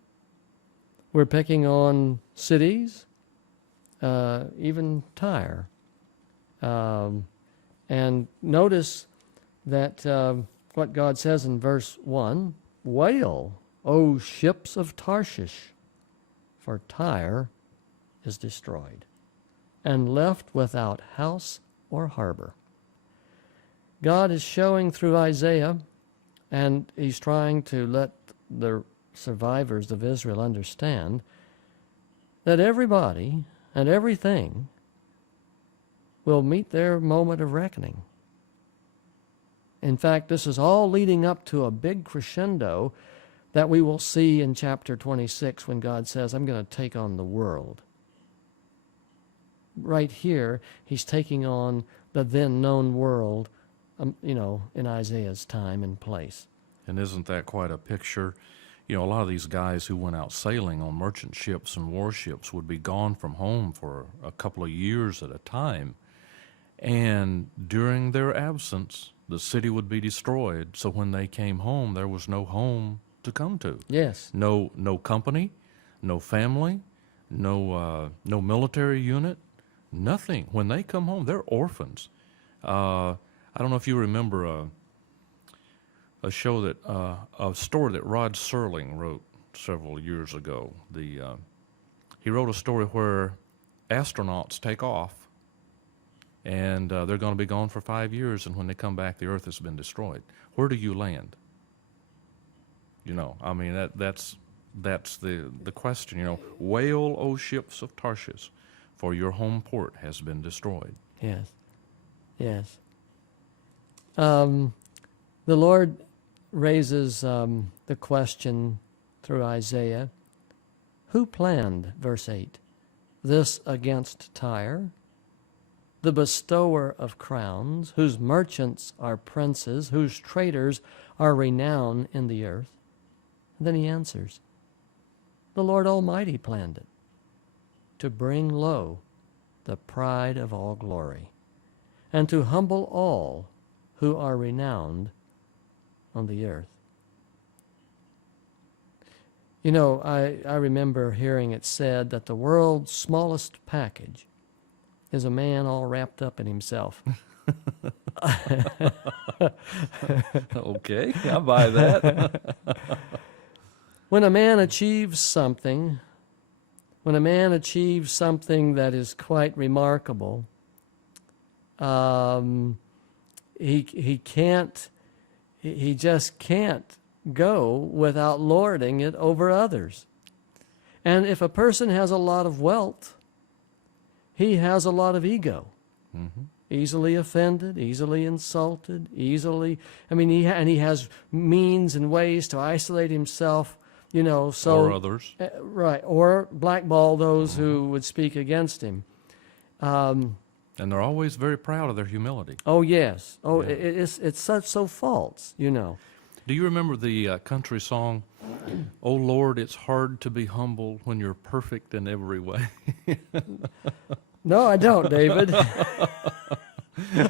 We're picking on cities, even Tyre. And notice that what God says in verse 1, "Wail, O ships of Tarshish, for Tyre is destroyed, and left without house or harbor." God is showing through Isaiah, and he's trying to let the survivors of Israel understand that everybody and everything will meet their moment of reckoning. In fact, this is all leading up to a big crescendo that we will see in chapter 26 when God says, "I'm going to take on the world." Right here, he's taking on the then known world, in Isaiah's time and place. And isn't that quite a picture? You know, a lot of these guys who went out sailing on merchant ships and warships would be gone from home for a couple of years at a time. And during their absence, the city would be destroyed. So when they came home, there was no home to come to. Yes. No company, no family, no military unit, nothing. When they come home, they're orphans. I don't know if you remember a story that Rod Serling wrote several years ago. He wrote a story where astronauts take off, and they're going to be gone for 5 years, and when they come back, the Earth has been destroyed. Where do you land? You know, I mean, that's the question. You know, wail, O ships of Tarshish, for your home port has been destroyed. Yes. Yes. The Lord raises the question through Isaiah, who planned, verse 8, this against Tyre, the bestower of crowns, whose merchants are princes, whose traders are renowned in the earth? And then he answers, the Lord Almighty planned it. to bring low the pride of all glory, and to humble all who are renowned on the earth. You know, I remember hearing it said that the world's smallest package is a man all wrapped up in himself. Okay, I buy that. When a man achieves something, that is quite remarkable, he just can't go without lording it over others. And if a person has a lot of wealth, he has a lot of ego. Mm-hmm. Easily offended, easily insulted, he has means and ways to isolate himself, so. Or others. Right, or blackball those who would speak against him. And they're always very proud of their humility. Oh, yes. Oh, Yeah. it's so false, Do you remember the country song, "Oh Lord, it's hard to be humble when you're perfect in every way"? No, I don't, David.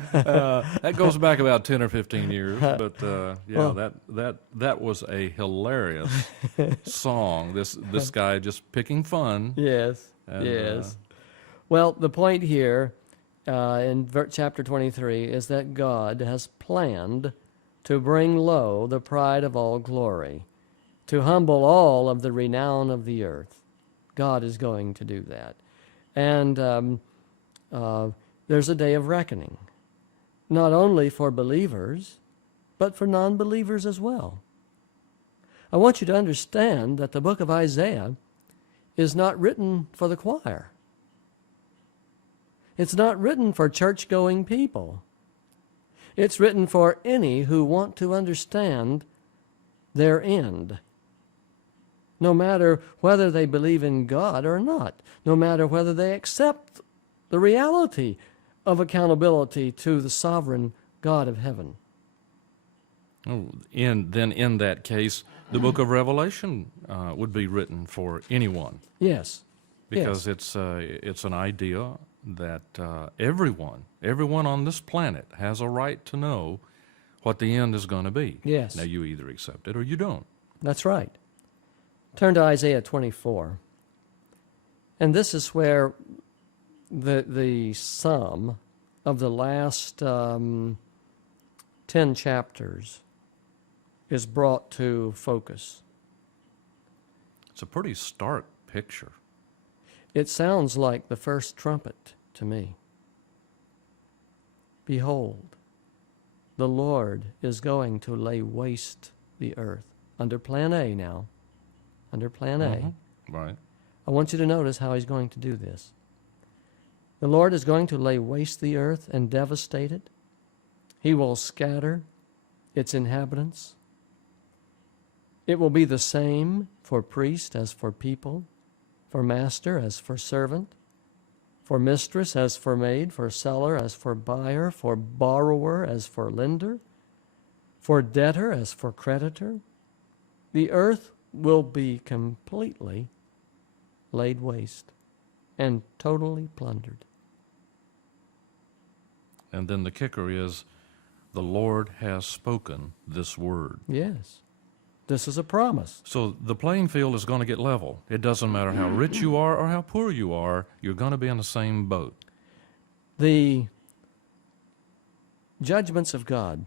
That goes back about 10 or 15 years, but Well- that was a hilarious song. This guy just picking fun. Yes, And, yes. Well, the point here in chapter 23 is that God has planned to bring low the pride of all glory, to humble all of the renown of the earth. God is going to do that. And there's a day of reckoning, not only for believers, but for non-believers as well. I want you to understand that the book of Isaiah is not written for the choir. It's not written for church-going people. It's written for any who want to understand their end, no matter whether they believe in God or not, no matter whether they accept the reality of accountability to the sovereign God of heaven. Oh, then in that case, the book of Revelation would be written for anyone, Yes. because it's an idea that everyone on this planet has a right to know what the end is going to be. Yes. Now, you either accept it or you don't. That's right. Turn to Isaiah 24. And this is where the sum of the last 10 chapters is brought to focus. It's a pretty stark picture. It sounds like the first trumpet to me. Behold, the Lord is going to lay waste the earth. Under plan A now. Under plan A. Mhm. Right. I want you to notice how he's going to do this. The Lord is going to lay waste the earth and devastate it. He will scatter its inhabitants. It will be the same for priest as for people, for master as for servant, for mistress as for maid, for seller as for buyer, for borrower as for lender, for debtor as for creditor. The earth will be completely laid waste and totally plundered. And then the kicker is, the Lord has spoken this word. Yes. This is a promise. So the playing field is going to get level. It doesn't matter how rich you are or how poor you are, you're going to be in the same boat. The judgments of God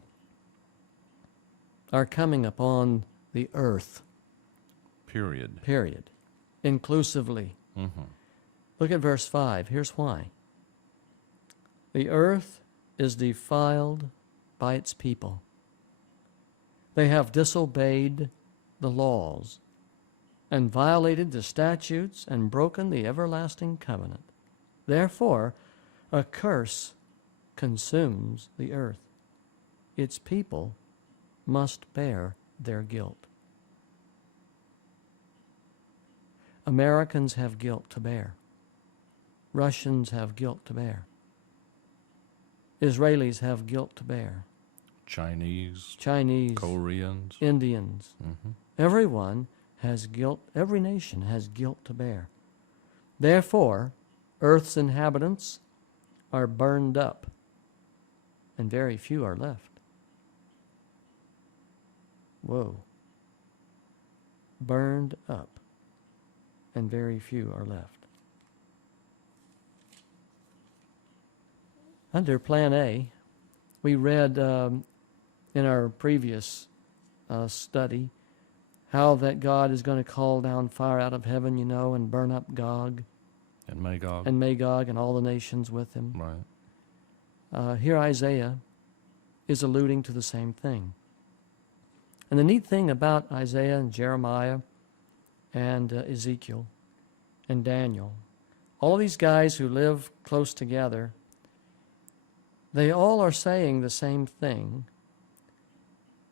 are coming upon the earth, Period. period, inclusively. Mm-hmm. Look at verse 5. Here's why. The earth is defiled by its people. They have disobeyed the laws and violated the statutes and broken the everlasting covenant. Therefore, a curse consumes the earth. Its people must bear their guilt. Americans have guilt to bear. Russians have guilt to bear. Israelis have guilt to bear. Chinese, Chinese, Koreans. Indians. Mm-hmm. Everyone has guilt. Every nation has guilt to bear. Therefore, earth's inhabitants are burned up, and very few are left. Whoa. Burned up, and very few are left. Under Plan A, we read in our previous study how that God is going to call down fire out of heaven, and burn up Gog And Magog. and Magog and all the nations with him. Right. Here Isaiah is alluding to the same thing. And the neat thing about Isaiah and Jeremiah and Ezekiel and Daniel, all of these guys who live close together, they all are saying the same thing.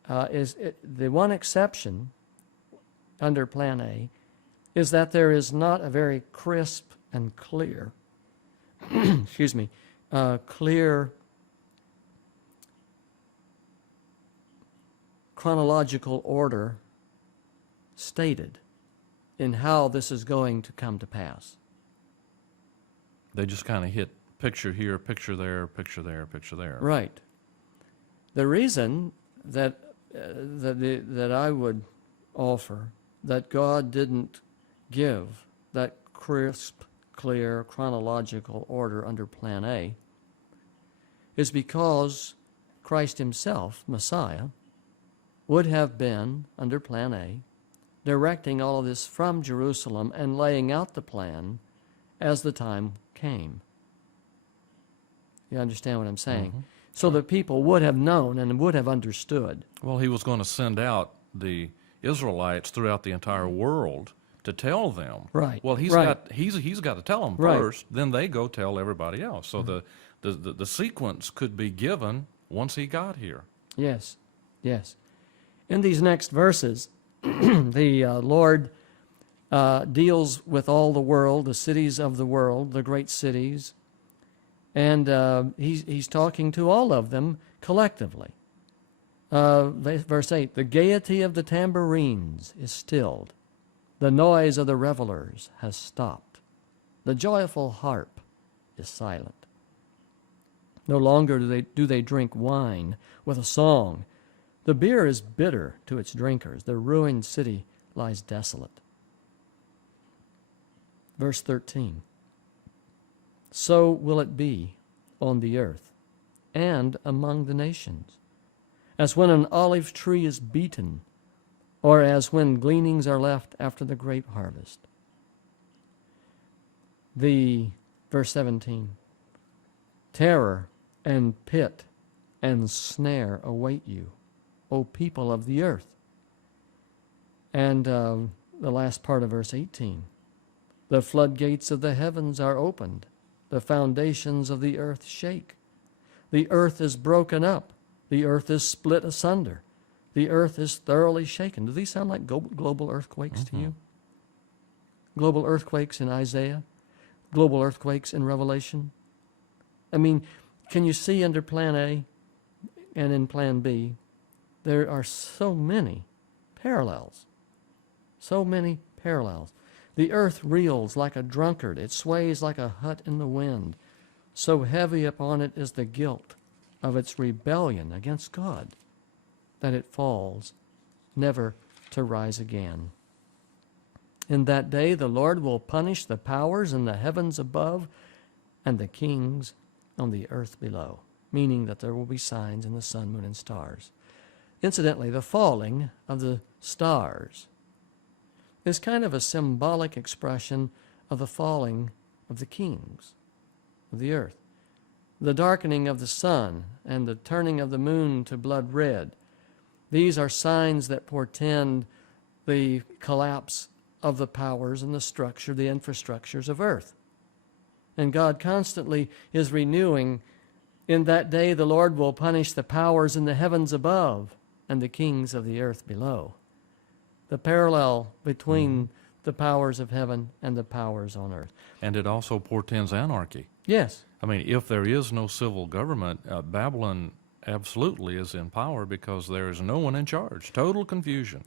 The one exception under Plan A is that there is not a very crisp and clear, clear chronological order stated in how this is going to come to pass. They just kind of hit picture here, picture there, picture there, picture there. Right. The reason that that I would offer that God didn't give that crisp, clear chronological order under Plan A is because Christ himself, Messiah, would have been, under Plan A, directing all of this from Jerusalem and laying out the plan as the time came. You understand what I'm saying? Mm-hmm. So the people would have known and would have understood. Well, he was going to send out the Israelites throughout the entire world to tell them. Right. Well, he's right. got to tell them Right. first, then they go tell everybody else. So the sequence could be given once he got here. Yes, yes. In these next verses, the Lord deals with all the world, the cities of the world, the great cities, and he's talking to all of them collectively. Verse 8, the gaiety of the tambourines is stilled. The noise of the revelers has stopped. The joyful harp is silent. No longer do they drink wine with a song. The beer is bitter to its drinkers. The ruined city lies desolate. Verse 13. So will it be on the earth and among the nations, as when an olive tree is beaten, or as when gleanings are left after the grape harvest. Verse 17. Terror and pit and snare await you, O people of the earth. And the last part of verse 18. The floodgates of the heavens are opened. The foundations of the earth shake. The earth is broken up. The earth is split asunder. The earth is thoroughly shaken. Do these sound like global earthquakes to you? Global earthquakes in Isaiah? Global earthquakes in Revelation? I mean, can you see under Plan A and in Plan B, there are so many parallels. So many parallels. The earth reels like a drunkard. It sways like a hut in the wind. So heavy upon it is the guilt of its rebellion against God that it falls, never to rise again. In that day the Lord will punish the powers in the heavens above and the kings on the earth below, meaning that there will be signs in the sun, moon, and stars. Incidentally, the falling of the stars is kind of a symbolic expression of the falling of the kings of the earth. The darkening of the sun and the turning of the moon to blood red, these are signs that portend the collapse of the powers and the structure, the infrastructures of earth. And God constantly is renewing, in that day the Lord will punish the powers in the heavens above and the kings of the earth below. The parallel between the powers of heaven and the powers on earth. And it also portends anarchy. Yes. I mean, if there is no civil government, Babylon absolutely is in power because there is no one in charge. Total confusion.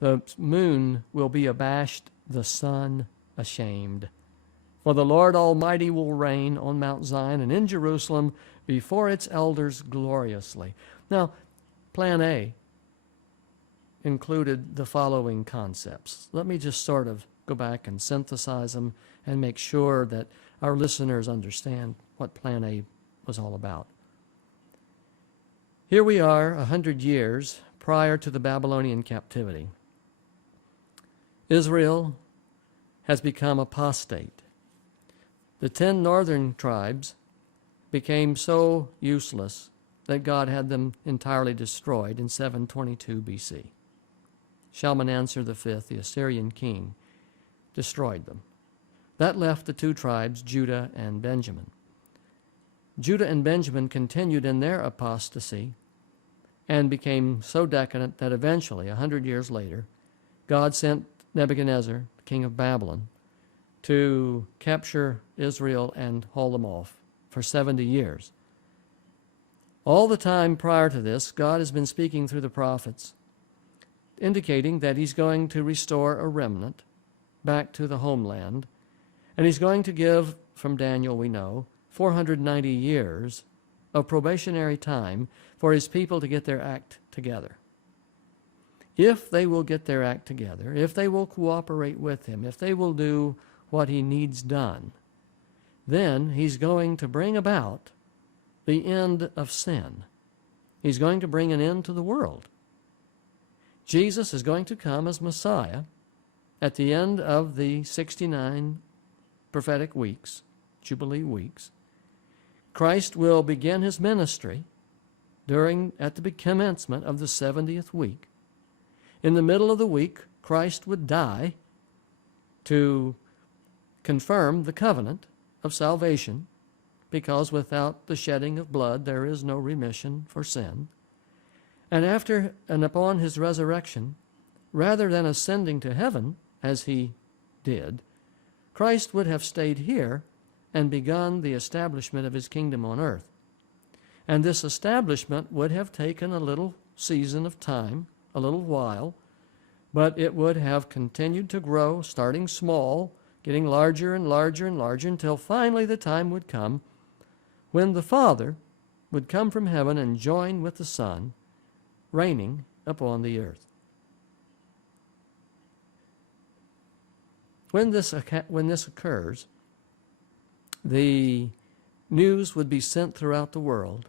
The moon will be abashed, the sun ashamed. For the Lord Almighty will reign on Mount Zion and in Jerusalem before its elders gloriously. Now, Plan A included the following concepts. Let me just sort of go back and synthesize them and make sure that our listeners understand what Plan A was all about. Here we are 100 years prior to the Babylonian captivity. Israel has become apostate. The 10 northern tribes became so useless that God had them entirely destroyed in 722 BC. Shalmaneser V, the Assyrian king, destroyed them. That left the 2 tribes, Judah and Benjamin. Judah and Benjamin continued in their apostasy and became so decadent that eventually, 100 years later, God sent Nebuchadnezzar, king of Babylon, to capture Israel and haul them off for 70 years. All the time prior to this, God has been speaking through the prophets, indicating that he's going to restore a remnant back to the homeland, and he's going to give, from Daniel we know, 490 years of probationary time for his people to get their act together. If they will get their act together, if they will cooperate with him, if they will do what he needs done, then he's going to bring about the end of sin. He's going to bring an end to the world. Jesus is going to come as Messiah at the end of the 69 prophetic weeks, Jubilee weeks. Christ will begin his ministry at the commencement of the 70th week. In the middle of the week, Christ would die to confirm the covenant of salvation, because without the shedding of blood there is no remission for sin. And after and upon his resurrection, rather than ascending to heaven as he did, Christ would have stayed here and begun the establishment of his kingdom on earth. And this establishment would have taken a little season of time, a little while, but it would have continued to grow, starting small, getting larger and larger and larger, until finally the time would come when the Father would come from heaven and join with the Son, reigning upon the earth. When this occurs, the news would be sent throughout the world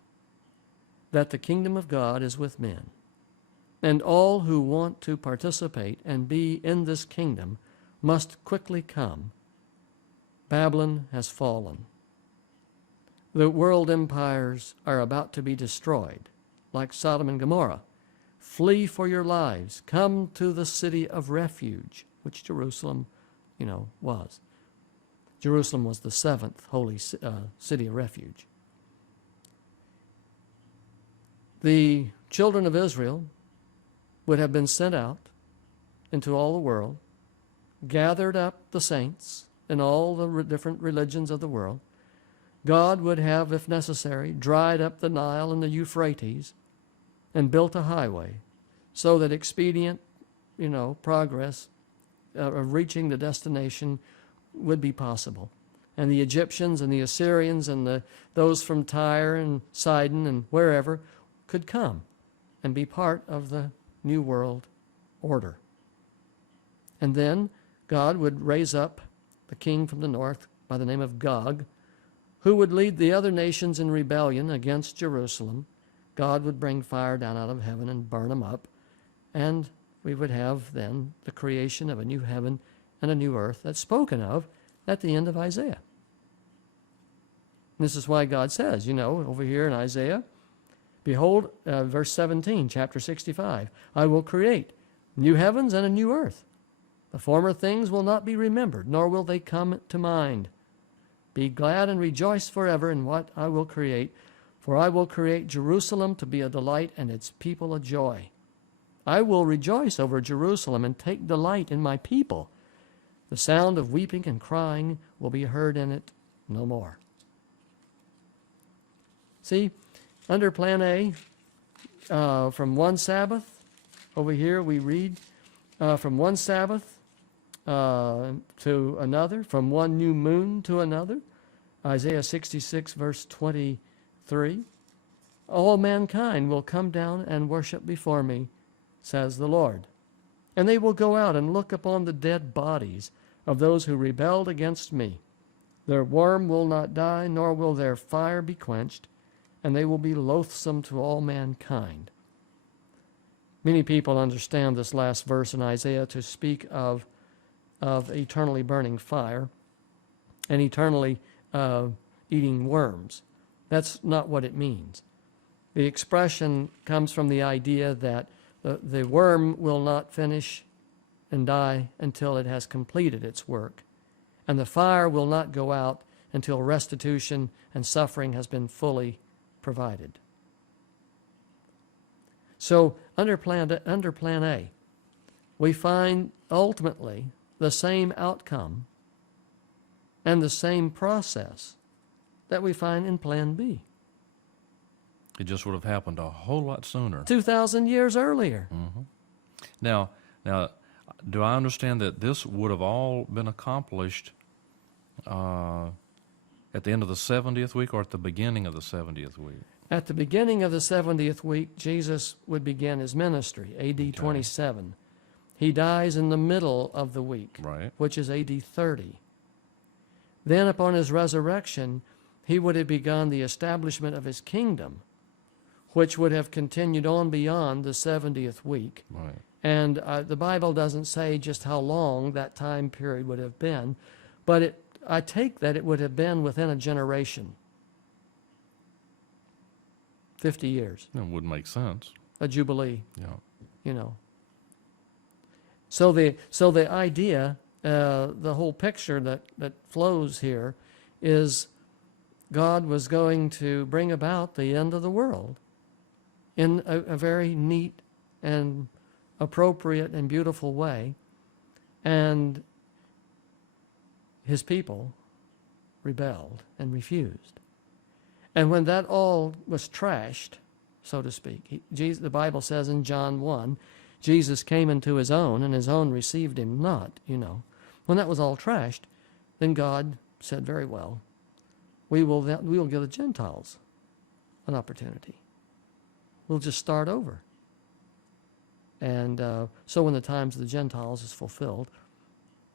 that the kingdom of God is with men, and all who want to participate and be in this kingdom must quickly come. Babylon has fallen. The world empires are about to be destroyed, like Sodom and Gomorrah. Flee for your lives. Come to the city of refuge, which Jerusalem, was. Jerusalem was the 7th holy city of refuge. The children of Israel would have been sent out into all the world, gathered up the saints in all the different religions of the world. God would have, if necessary, dried up the Nile and the Euphrates and built a highway so that expedient, progress of reaching the destination would be possible. And the Egyptians and the Assyrians and those from Tyre and Sidon and wherever could come and be part of the New World Order. And then God would raise up the king from the north by the name of Gog, who would lead the other nations in rebellion against Jerusalem. God would bring fire down out of heaven and burn them up, and we would have then the creation of a new heaven and a new earth that's spoken of at the end of Isaiah. This is why God says, over here in Isaiah, behold, verse 17, chapter 65, I will create new heavens and a new earth. The former things will not be remembered, nor will they come to mind. Be glad and rejoice forever in what I will create, for I will create Jerusalem to be a delight and its people a joy. I will rejoice over Jerusalem and take delight in my people. The sound of weeping and crying will be heard in it no more. See, under Plan A, from one Sabbath, over here we read, from one Sabbath to another, from one new moon to another. Isaiah 66, verse 23. All mankind will come down and worship before me, says the Lord. And they will go out and look upon the dead bodies of those who rebelled against me. Their worm will not die, nor will their fire be quenched, and they will be loathsome to all mankind. Many people understand this last verse in Isaiah to speak of eternally burning fire and eternally eating worms. That's not what it means. The expression comes from the idea that the worm will not finish and die until it has completed its work, and the fire will not go out until restitution and suffering has been fully provided. So under plan A, we find ultimately the same outcome and the same process that we find in plan B. It just would have happened a whole lot sooner. 2,000 years earlier. Now, do I understand that this would have all been accomplished at the end of the 70th week or at the beginning of the 70th week? At the beginning of the 70th week, Jesus would begin his ministry, AD 27. He dies in the middle of the week, Right. which is AD 30. Then upon his resurrection, he would have begun the establishment of his kingdom, which would have continued on beyond the 70th week. Right. And the Bible doesn't say just how long that time period would have been, but I take that it would have been within a generation. 50 years, It would make sense. a jubilee, Yeah. you know. So the idea, the whole picture that flows here is God was going to bring about the end of the world in a very neat and appropriate and beautiful way. And his people rebelled and refused. And when that all was trashed, so to speak, the Bible says in John 1, Jesus came into his own, and his own received him not, you know. When that was all trashed, then God said, very well, we will give the Gentiles an opportunity. We'll just start over. And so when the times of the Gentiles is fulfilled,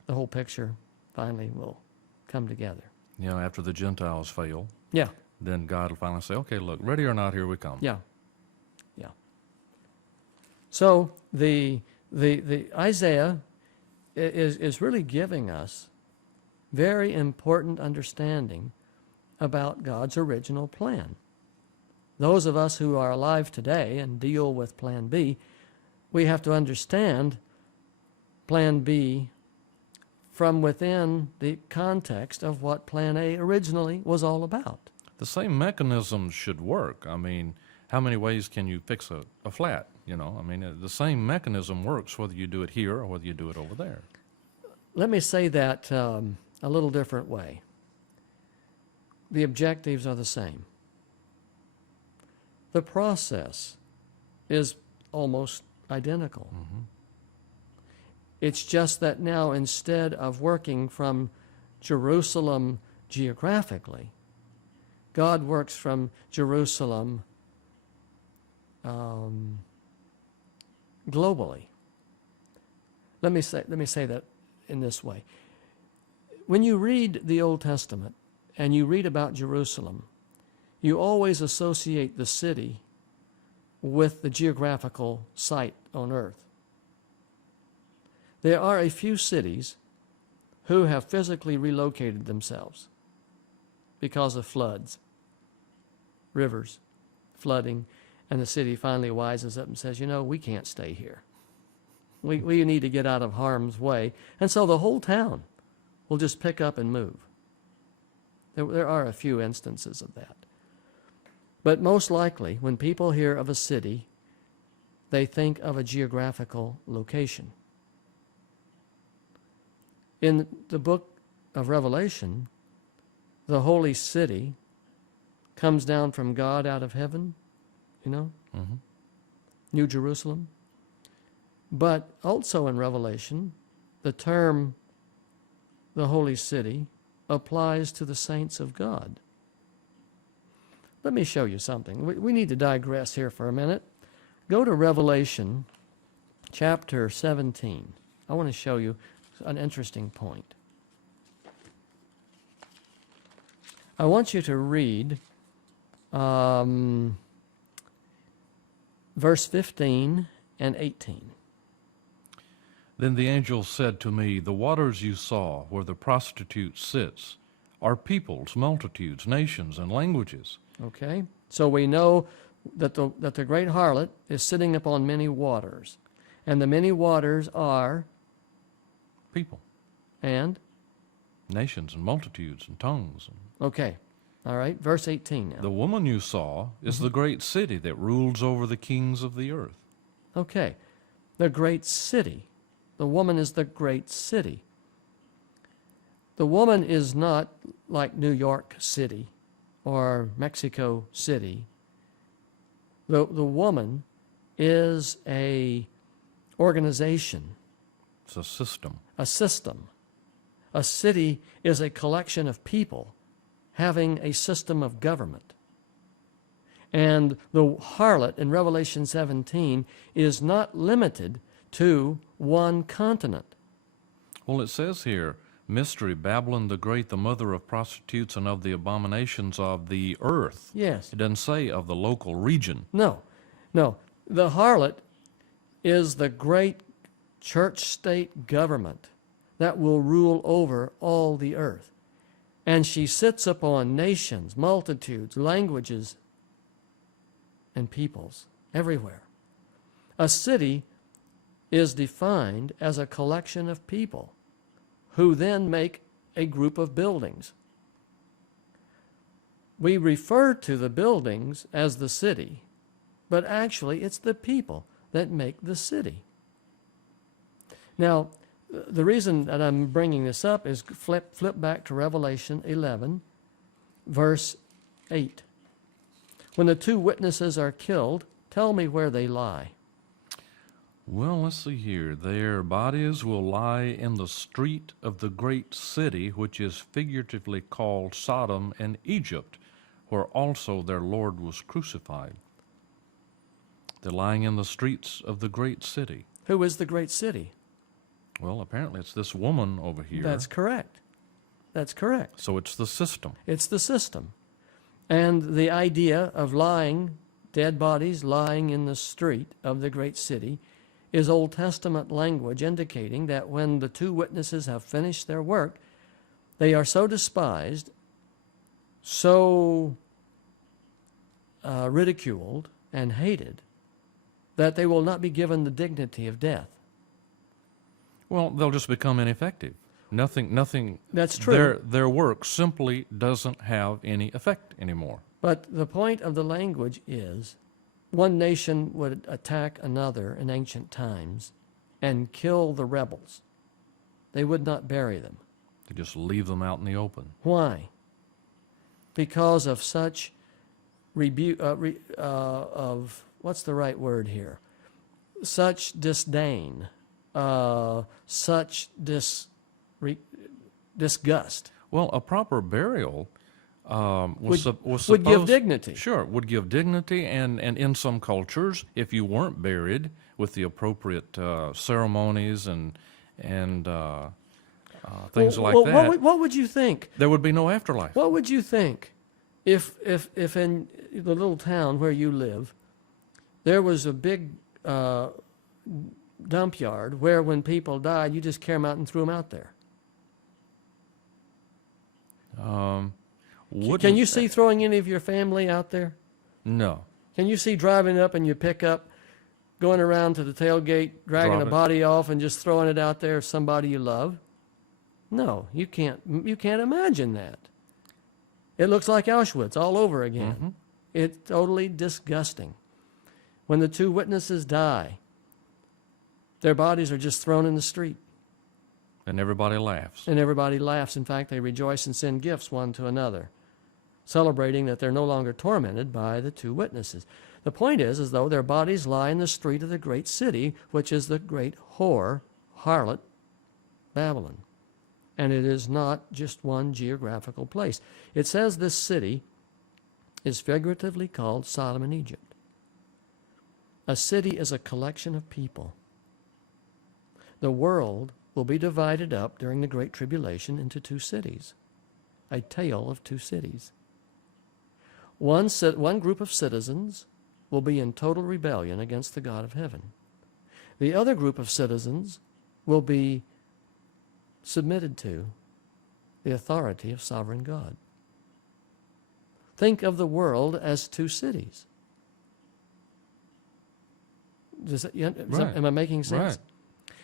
the whole picture finally will come together. You know, after the Gentiles fail, Yeah, then God will finally say, okay, look, ready or not, here we come. yeah, yeah. So the Isaiah is really giving us very important understanding about God's original plan. Those of us who are alive today and deal with Plan B, we have to understand Plan B from within the context of what Plan A originally was all about. The same mechanism should work. I mean, how many ways can you fix a flat? You know, I mean, the same mechanism works whether you do it here or whether you do it over there. Let me say that a little different way. The objectives are the same. The process is almost identical. It's just that now, instead of working from Jerusalem geographically, God works from Jerusalem globally. Let me say that in this way. When you read the Old Testament and you read about Jerusalem, you always associate the city with the geographical site on earth. There are a few cities who have physically relocated themselves because of floods, rivers, flooding, and the city finally wises up and says, you know, we can't stay here. We need to get out of harm's way. And so the whole town will just pick up and move. There are a few instances of that. But most likely, when people hear of a city, they think of a geographical location. In the book of Revelation, the holy city comes down from God out of heaven, you know, New Jerusalem. But also in Revelation, the term the holy city, applies to the saints of God. Let me show you something. We need to digress here for a minute. Go to Revelation chapter 17. I want to show you an interesting point. I want you to read verse 15 and 18. Then the angel said to me, the waters you saw where the prostitute sits are peoples, multitudes, nations, and languages. Okay? So we know that the great harlot is sitting upon many waters. And the many waters are, People, and? nations, and multitudes, and tongues. Okay. All right. Verse 18 now. The woman you saw is the great city that rules over the kings of the earth. Okay. The great city. The woman is the great city. The woman is not like New York City or Mexico City. The woman is a organization, It's a system. a system. A city is a collection of people having a system of government. And the harlot in Revelation 17 is not limited to one continent. Well, it says here, mystery, Babylon the Great, the mother of prostitutes and of the abominations of the earth. Yes. It doesn't say of the local region. No. The harlot is the great church-state government that will rule over all the earth. And she sits upon nations, multitudes, languages, and peoples everywhere. A city is defined as a collection of people who then make a group of buildings. We refer to the buildings as the city, but actually it's the people that make the city. Now, the reason that I'm bringing this up is flip back to Revelation 11, verse 8. When the two witnesses are killed, tell me where they lie. Well, let's see here. Their bodies will lie in the street of the great city, which is figuratively called Sodom and Egypt, where also their Lord was crucified. They're lying in the streets of the great city. Who is the great city? Well, apparently it's this woman over here. That's correct. That's correct. So it's the system. It's the system. And the idea of lying, dead bodies lying in the street of the great city, is Old Testament language indicating that when the two witnesses have finished their work, they are so despised, so ridiculed and hated, that they will not be given the dignity of death. Well, they'll just become ineffective. Nothing. That's true. Their work simply doesn't have any effect anymore. But the point of the language is one nation would attack another in ancient times and kill the rebels. They would not bury them. They just leave them out in the open. Why? Because of such of what's the right word here? Such disdain, such disgust. Well, a proper burial was Would supposed... give dignity. Sure, would give dignity, and in some cultures, if you weren't buried with the appropriate ceremonies and things like that, what would you think? there would be no afterlife. What would you think if in the little town where you live, there was a big dump yard where when people died, you just carry them out and threw them out there? Can you see throwing any of your family out there? No. Can you see driving up in your pickup, going around to the tailgate, dragging a body off and just throwing it out there of somebody you love? No, you can't imagine that. It looks like Auschwitz all over again. Mm-hmm. It's totally disgusting. When the two witnesses die, their bodies are just thrown in the street. And everybody laughs. And everybody laughs. In fact, they rejoice and send gifts one to another, celebrating that they're no longer tormented by the two witnesses. The point is, as though their bodies lie in the street of the great city, which is the great whore, harlot, Babylon. and it is not just one geographical place. It says this city is figuratively called Sodom and Egypt. A city is a collection of people. The world will be divided up during the Great Tribulation into two cities, a tale of two cities. One group of citizens will be in total rebellion against the God of heaven. The other group of citizens will be submitted to the authority of sovereign God. Think of the world as two cities. Right. Am I making sense?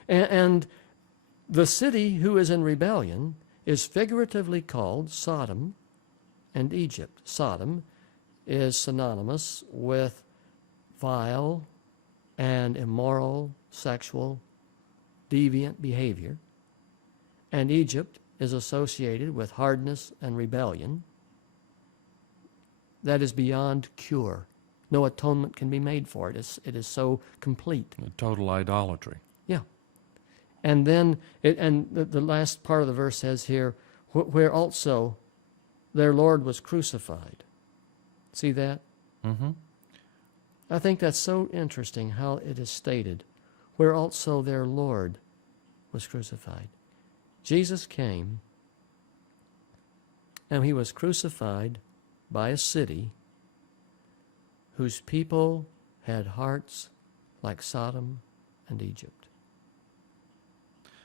Right. And the city who is in rebellion is figuratively called Sodom and Egypt. Sodom is synonymous with vile and immoral, sexual, deviant behavior. And Egypt is associated with hardness and rebellion that is beyond cure. No atonement can be made for it. It is so complete. Total idolatry. Yeah. And then, the last part of the verse says here, where also their Lord was crucified. See that? Mm-hmm. I think that's so interesting how it is stated, where also their Lord was crucified. Jesus came, and he was crucified by a city whose people had hearts like Sodom and Egypt.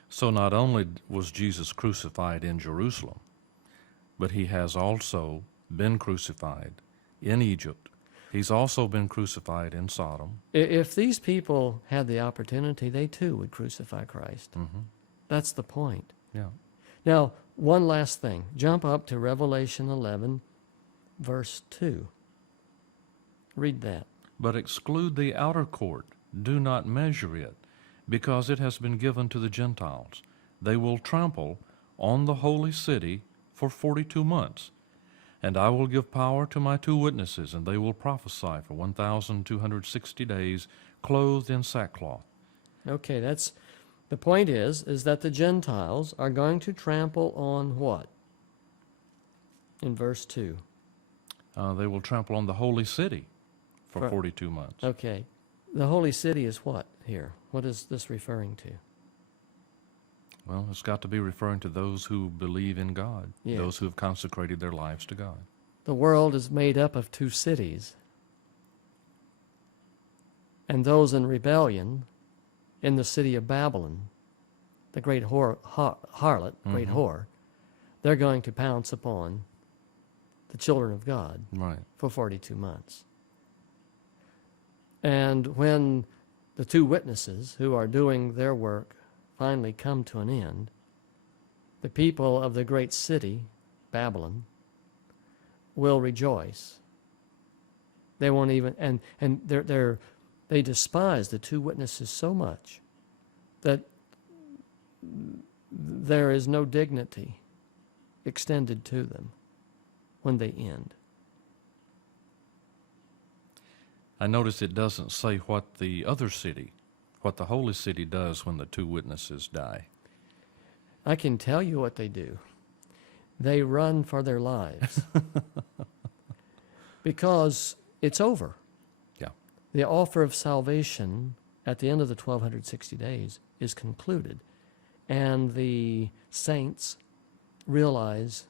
So not only was Jesus crucified in Jerusalem, but he has also been crucified in Egypt. He's also been crucified in Sodom. If these people had the opportunity, they too would crucify Christ. Mm-hmm. That's the point. Yeah. Now, one last thing. Jump up to Revelation 11, verse 2. Read that. But exclude the outer court. Do not measure it, because it has been given to the Gentiles. They will trample on the holy city for 42 months. And I will give power to my 2 witnesses, and they will prophesy for 1,260 days, clothed in sackcloth. Okay, the point is that the Gentiles are going to trample on what? In verse 2. They will trample on the holy city for For- 42 months. Okay. The holy city is what here? What is this referring to? Well, it's got to be referring to those who believe in God, Yes. those who have consecrated their lives to God. The world is made up of 2 cities. And those in rebellion in the city of Babylon, the great harlot, great whore, they're going to pounce upon the children of God Right. for 42 months. And when the 2 witnesses who are doing their work finally come to an end, the people of the great city, Babylon, will rejoice. They won't even, and they despise the 2 witnesses so much that there is no dignity extended to them when they end. I notice it doesn't say what the other city, what the holy city does when the 2 witnesses die. I can tell you what they do. They run for their lives. Because it's over. Yeah. The offer of salvation at the end of the 1260 days is concluded. And the saints realize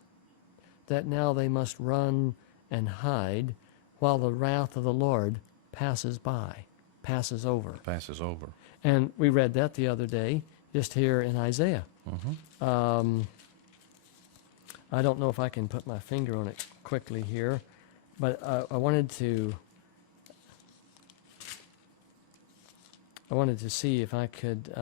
that now they must run and hide while the wrath of the Lord passes by, passes over. Passes over. And we read that the other day, just here in Isaiah. Mm-hmm. I don't know if I can put my finger on it quickly here, but I wanted to see if I could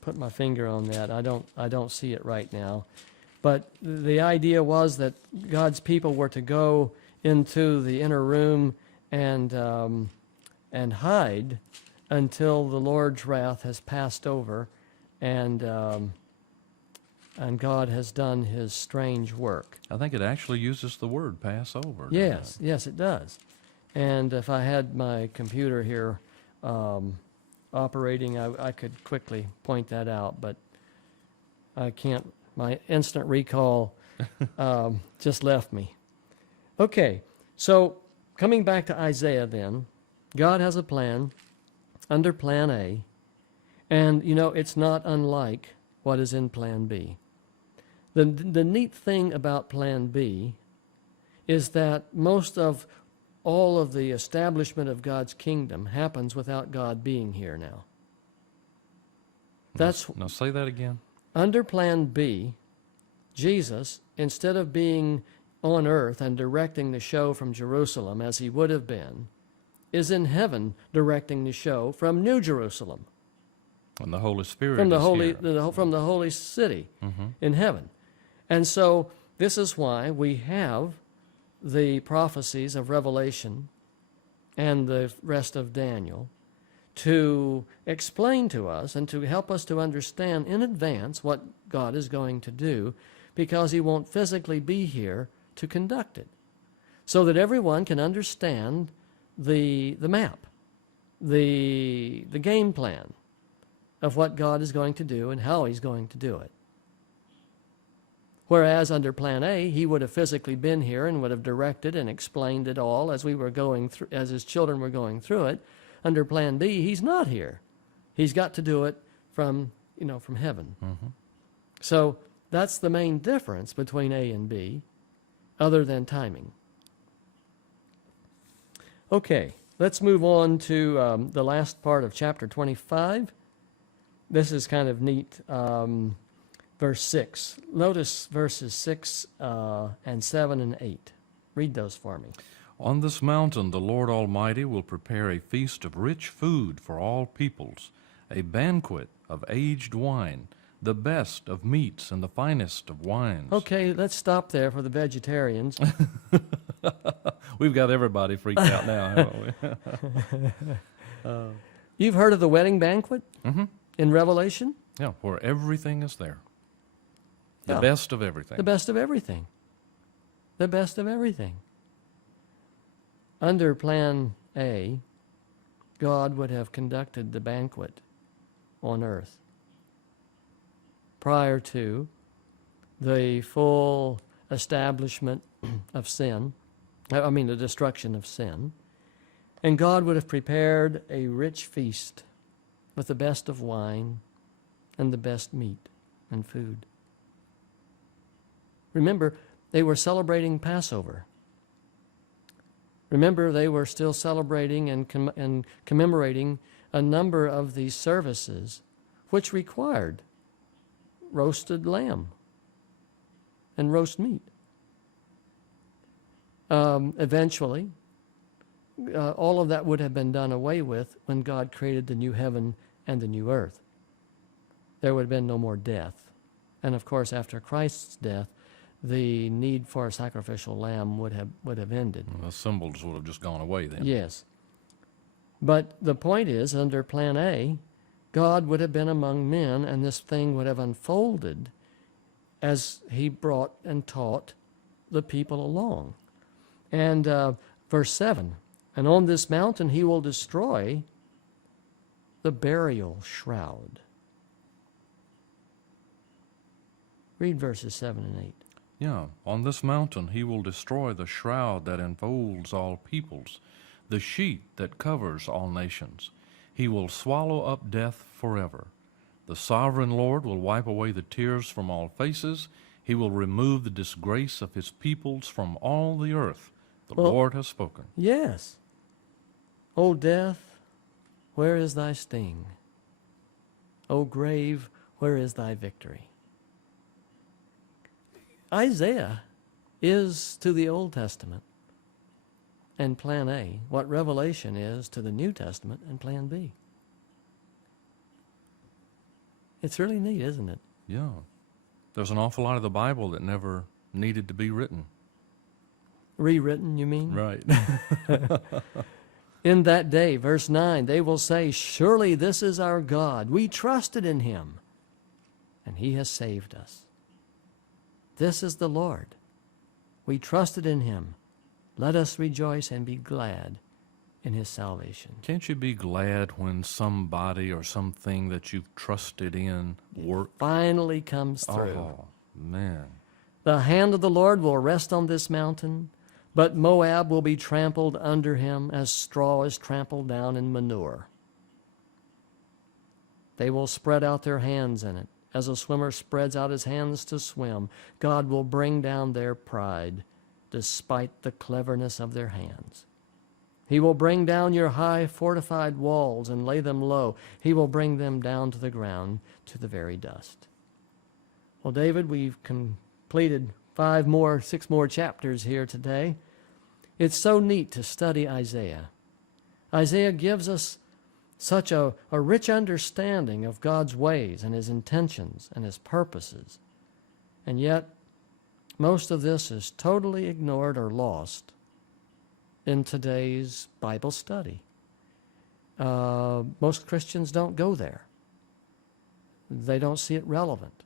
put my finger on that. I don't see it right now. But the idea was that God's people were to go into the inner room and hide until the Lord's wrath has passed over, and God has done His strange work. I think it actually uses the word Passover. doesn't Yes, it does. And if I had my computer here operating, I could quickly point that out, but I can't. My instant recall just left me. Okay, so coming back to Isaiah then, God has a plan under Plan A, and it's not unlike what is in Plan B. The neat thing about Plan B is that most of all of the establishment of God's kingdom happens without God being here now. Now say that again. Under Plan B, Jesus, instead of being on earth and directing the show from Jerusalem as he would have been, is in heaven directing the show from New Jerusalem, And the Holy Spirit from the is holy here. from the holy city Mhm. in heaven. And so this is why we have the prophecies of Revelation and the rest of Daniel to explain to us and to help us to understand in advance what God is going to do, because he won't physically be here to conduct it, so that everyone can understand the map, the game plan of what God is going to do and how he's going to do it. Whereas under Plan A, he would have physically been here and would have directed and explained it all as we were going through, as his children were going through it. Under Plan B, he's not here. He's got to do it from heaven. Mhm. So that's the main difference between A and B, other than timing. Okay, let's move on to the last part of chapter 25. This is kind of neat. Verse 6. Notice verses 6 and 7 and 8. Read those for me. On this mountain the Lord Almighty will prepare a feast of rich food for all peoples, a banquet of aged wine, the best of meats and the finest of wines. Okay, let's stop there for the vegetarians. We've got everybody freaked out now, haven't we? You've heard of the wedding banquet Mm-hmm. in Revelation? Yeah, where everything is there. The Yeah. best of everything. The best of everything. The best of everything. Under Plan A, God would have conducted the banquet on earth prior to the full establishment of sin, the destruction of sin. And God would have prepared a rich feast with the best of wine and the best meat and food. Remember, they were celebrating Passover. Remember, they were still celebrating and commemorating a number of these services which required roasted lamb and roast meat. Eventually, all of that would have been done away with when God created the new heaven and the new earth. There would have been no more death. And of course, after Christ's death, the need for a sacrificial lamb would have ended. The symbols would have just gone away then. Yes. But the point is, under Plan A, God would have been among men, and this thing would have unfolded as he brought and taught the people along. And verse 7, and on this mountain he will destroy the burial shroud. Read verses 7 and 8. Yeah, on this mountain he will destroy the shroud that enfolds all peoples, the sheet that covers all nations. He will swallow up death forever. The sovereign Lord will wipe away the tears from all faces. He will remove the disgrace of his peoples from all the earth. The Well- Lord has spoken. Yes. O death, where is thy sting? O grave, where is thy victory? Isaiah is to the Old Testament and Plan A what Revelation is to the New Testament and Plan B. It's really neat, isn't it? Yeah. There's an awful lot of the Bible that never needed to be written. Rewritten, you mean? Right. In that day, verse 9, they will say, surely this is our God. We trusted in him, and he has saved us. This is the Lord. We trusted in him. Let us rejoice and be glad in his salvation. Can't you be glad when somebody or something that you've trusted in works? Finally comes through. Oh, man. The hand of the Lord will rest on this mountain, but Moab will be trampled under him as straw is trampled down in manure. They will spread out their hands in it, as a swimmer spreads out his hands to swim. God will bring down their pride, despite the cleverness of their hands. He will bring down your high fortified walls and lay them low. He will bring them down to the ground, to the very dust. Well, David, we've completed 6 more chapters here today. It's so neat to study Isaiah. Isaiah gives us such a rich understanding of God's ways and his intentions and his purposes. And yet, most of this is totally ignored or lost in today's Bible study. Most Christians don't go there. They don't see it relevant.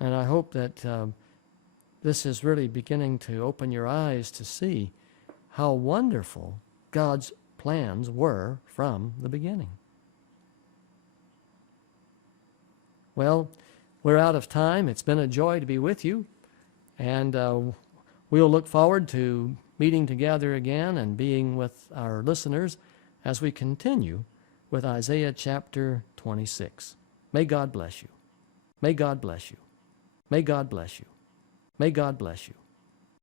And I hope that this is really beginning to open your eyes to see how wonderful God's plans were from the beginning. Well, we're out of time. It's been a joy to be with you, and we'll look forward to meeting together again and being with our listeners as we continue with Isaiah chapter 26. May God bless you. May God bless you. May God bless you. May God bless you.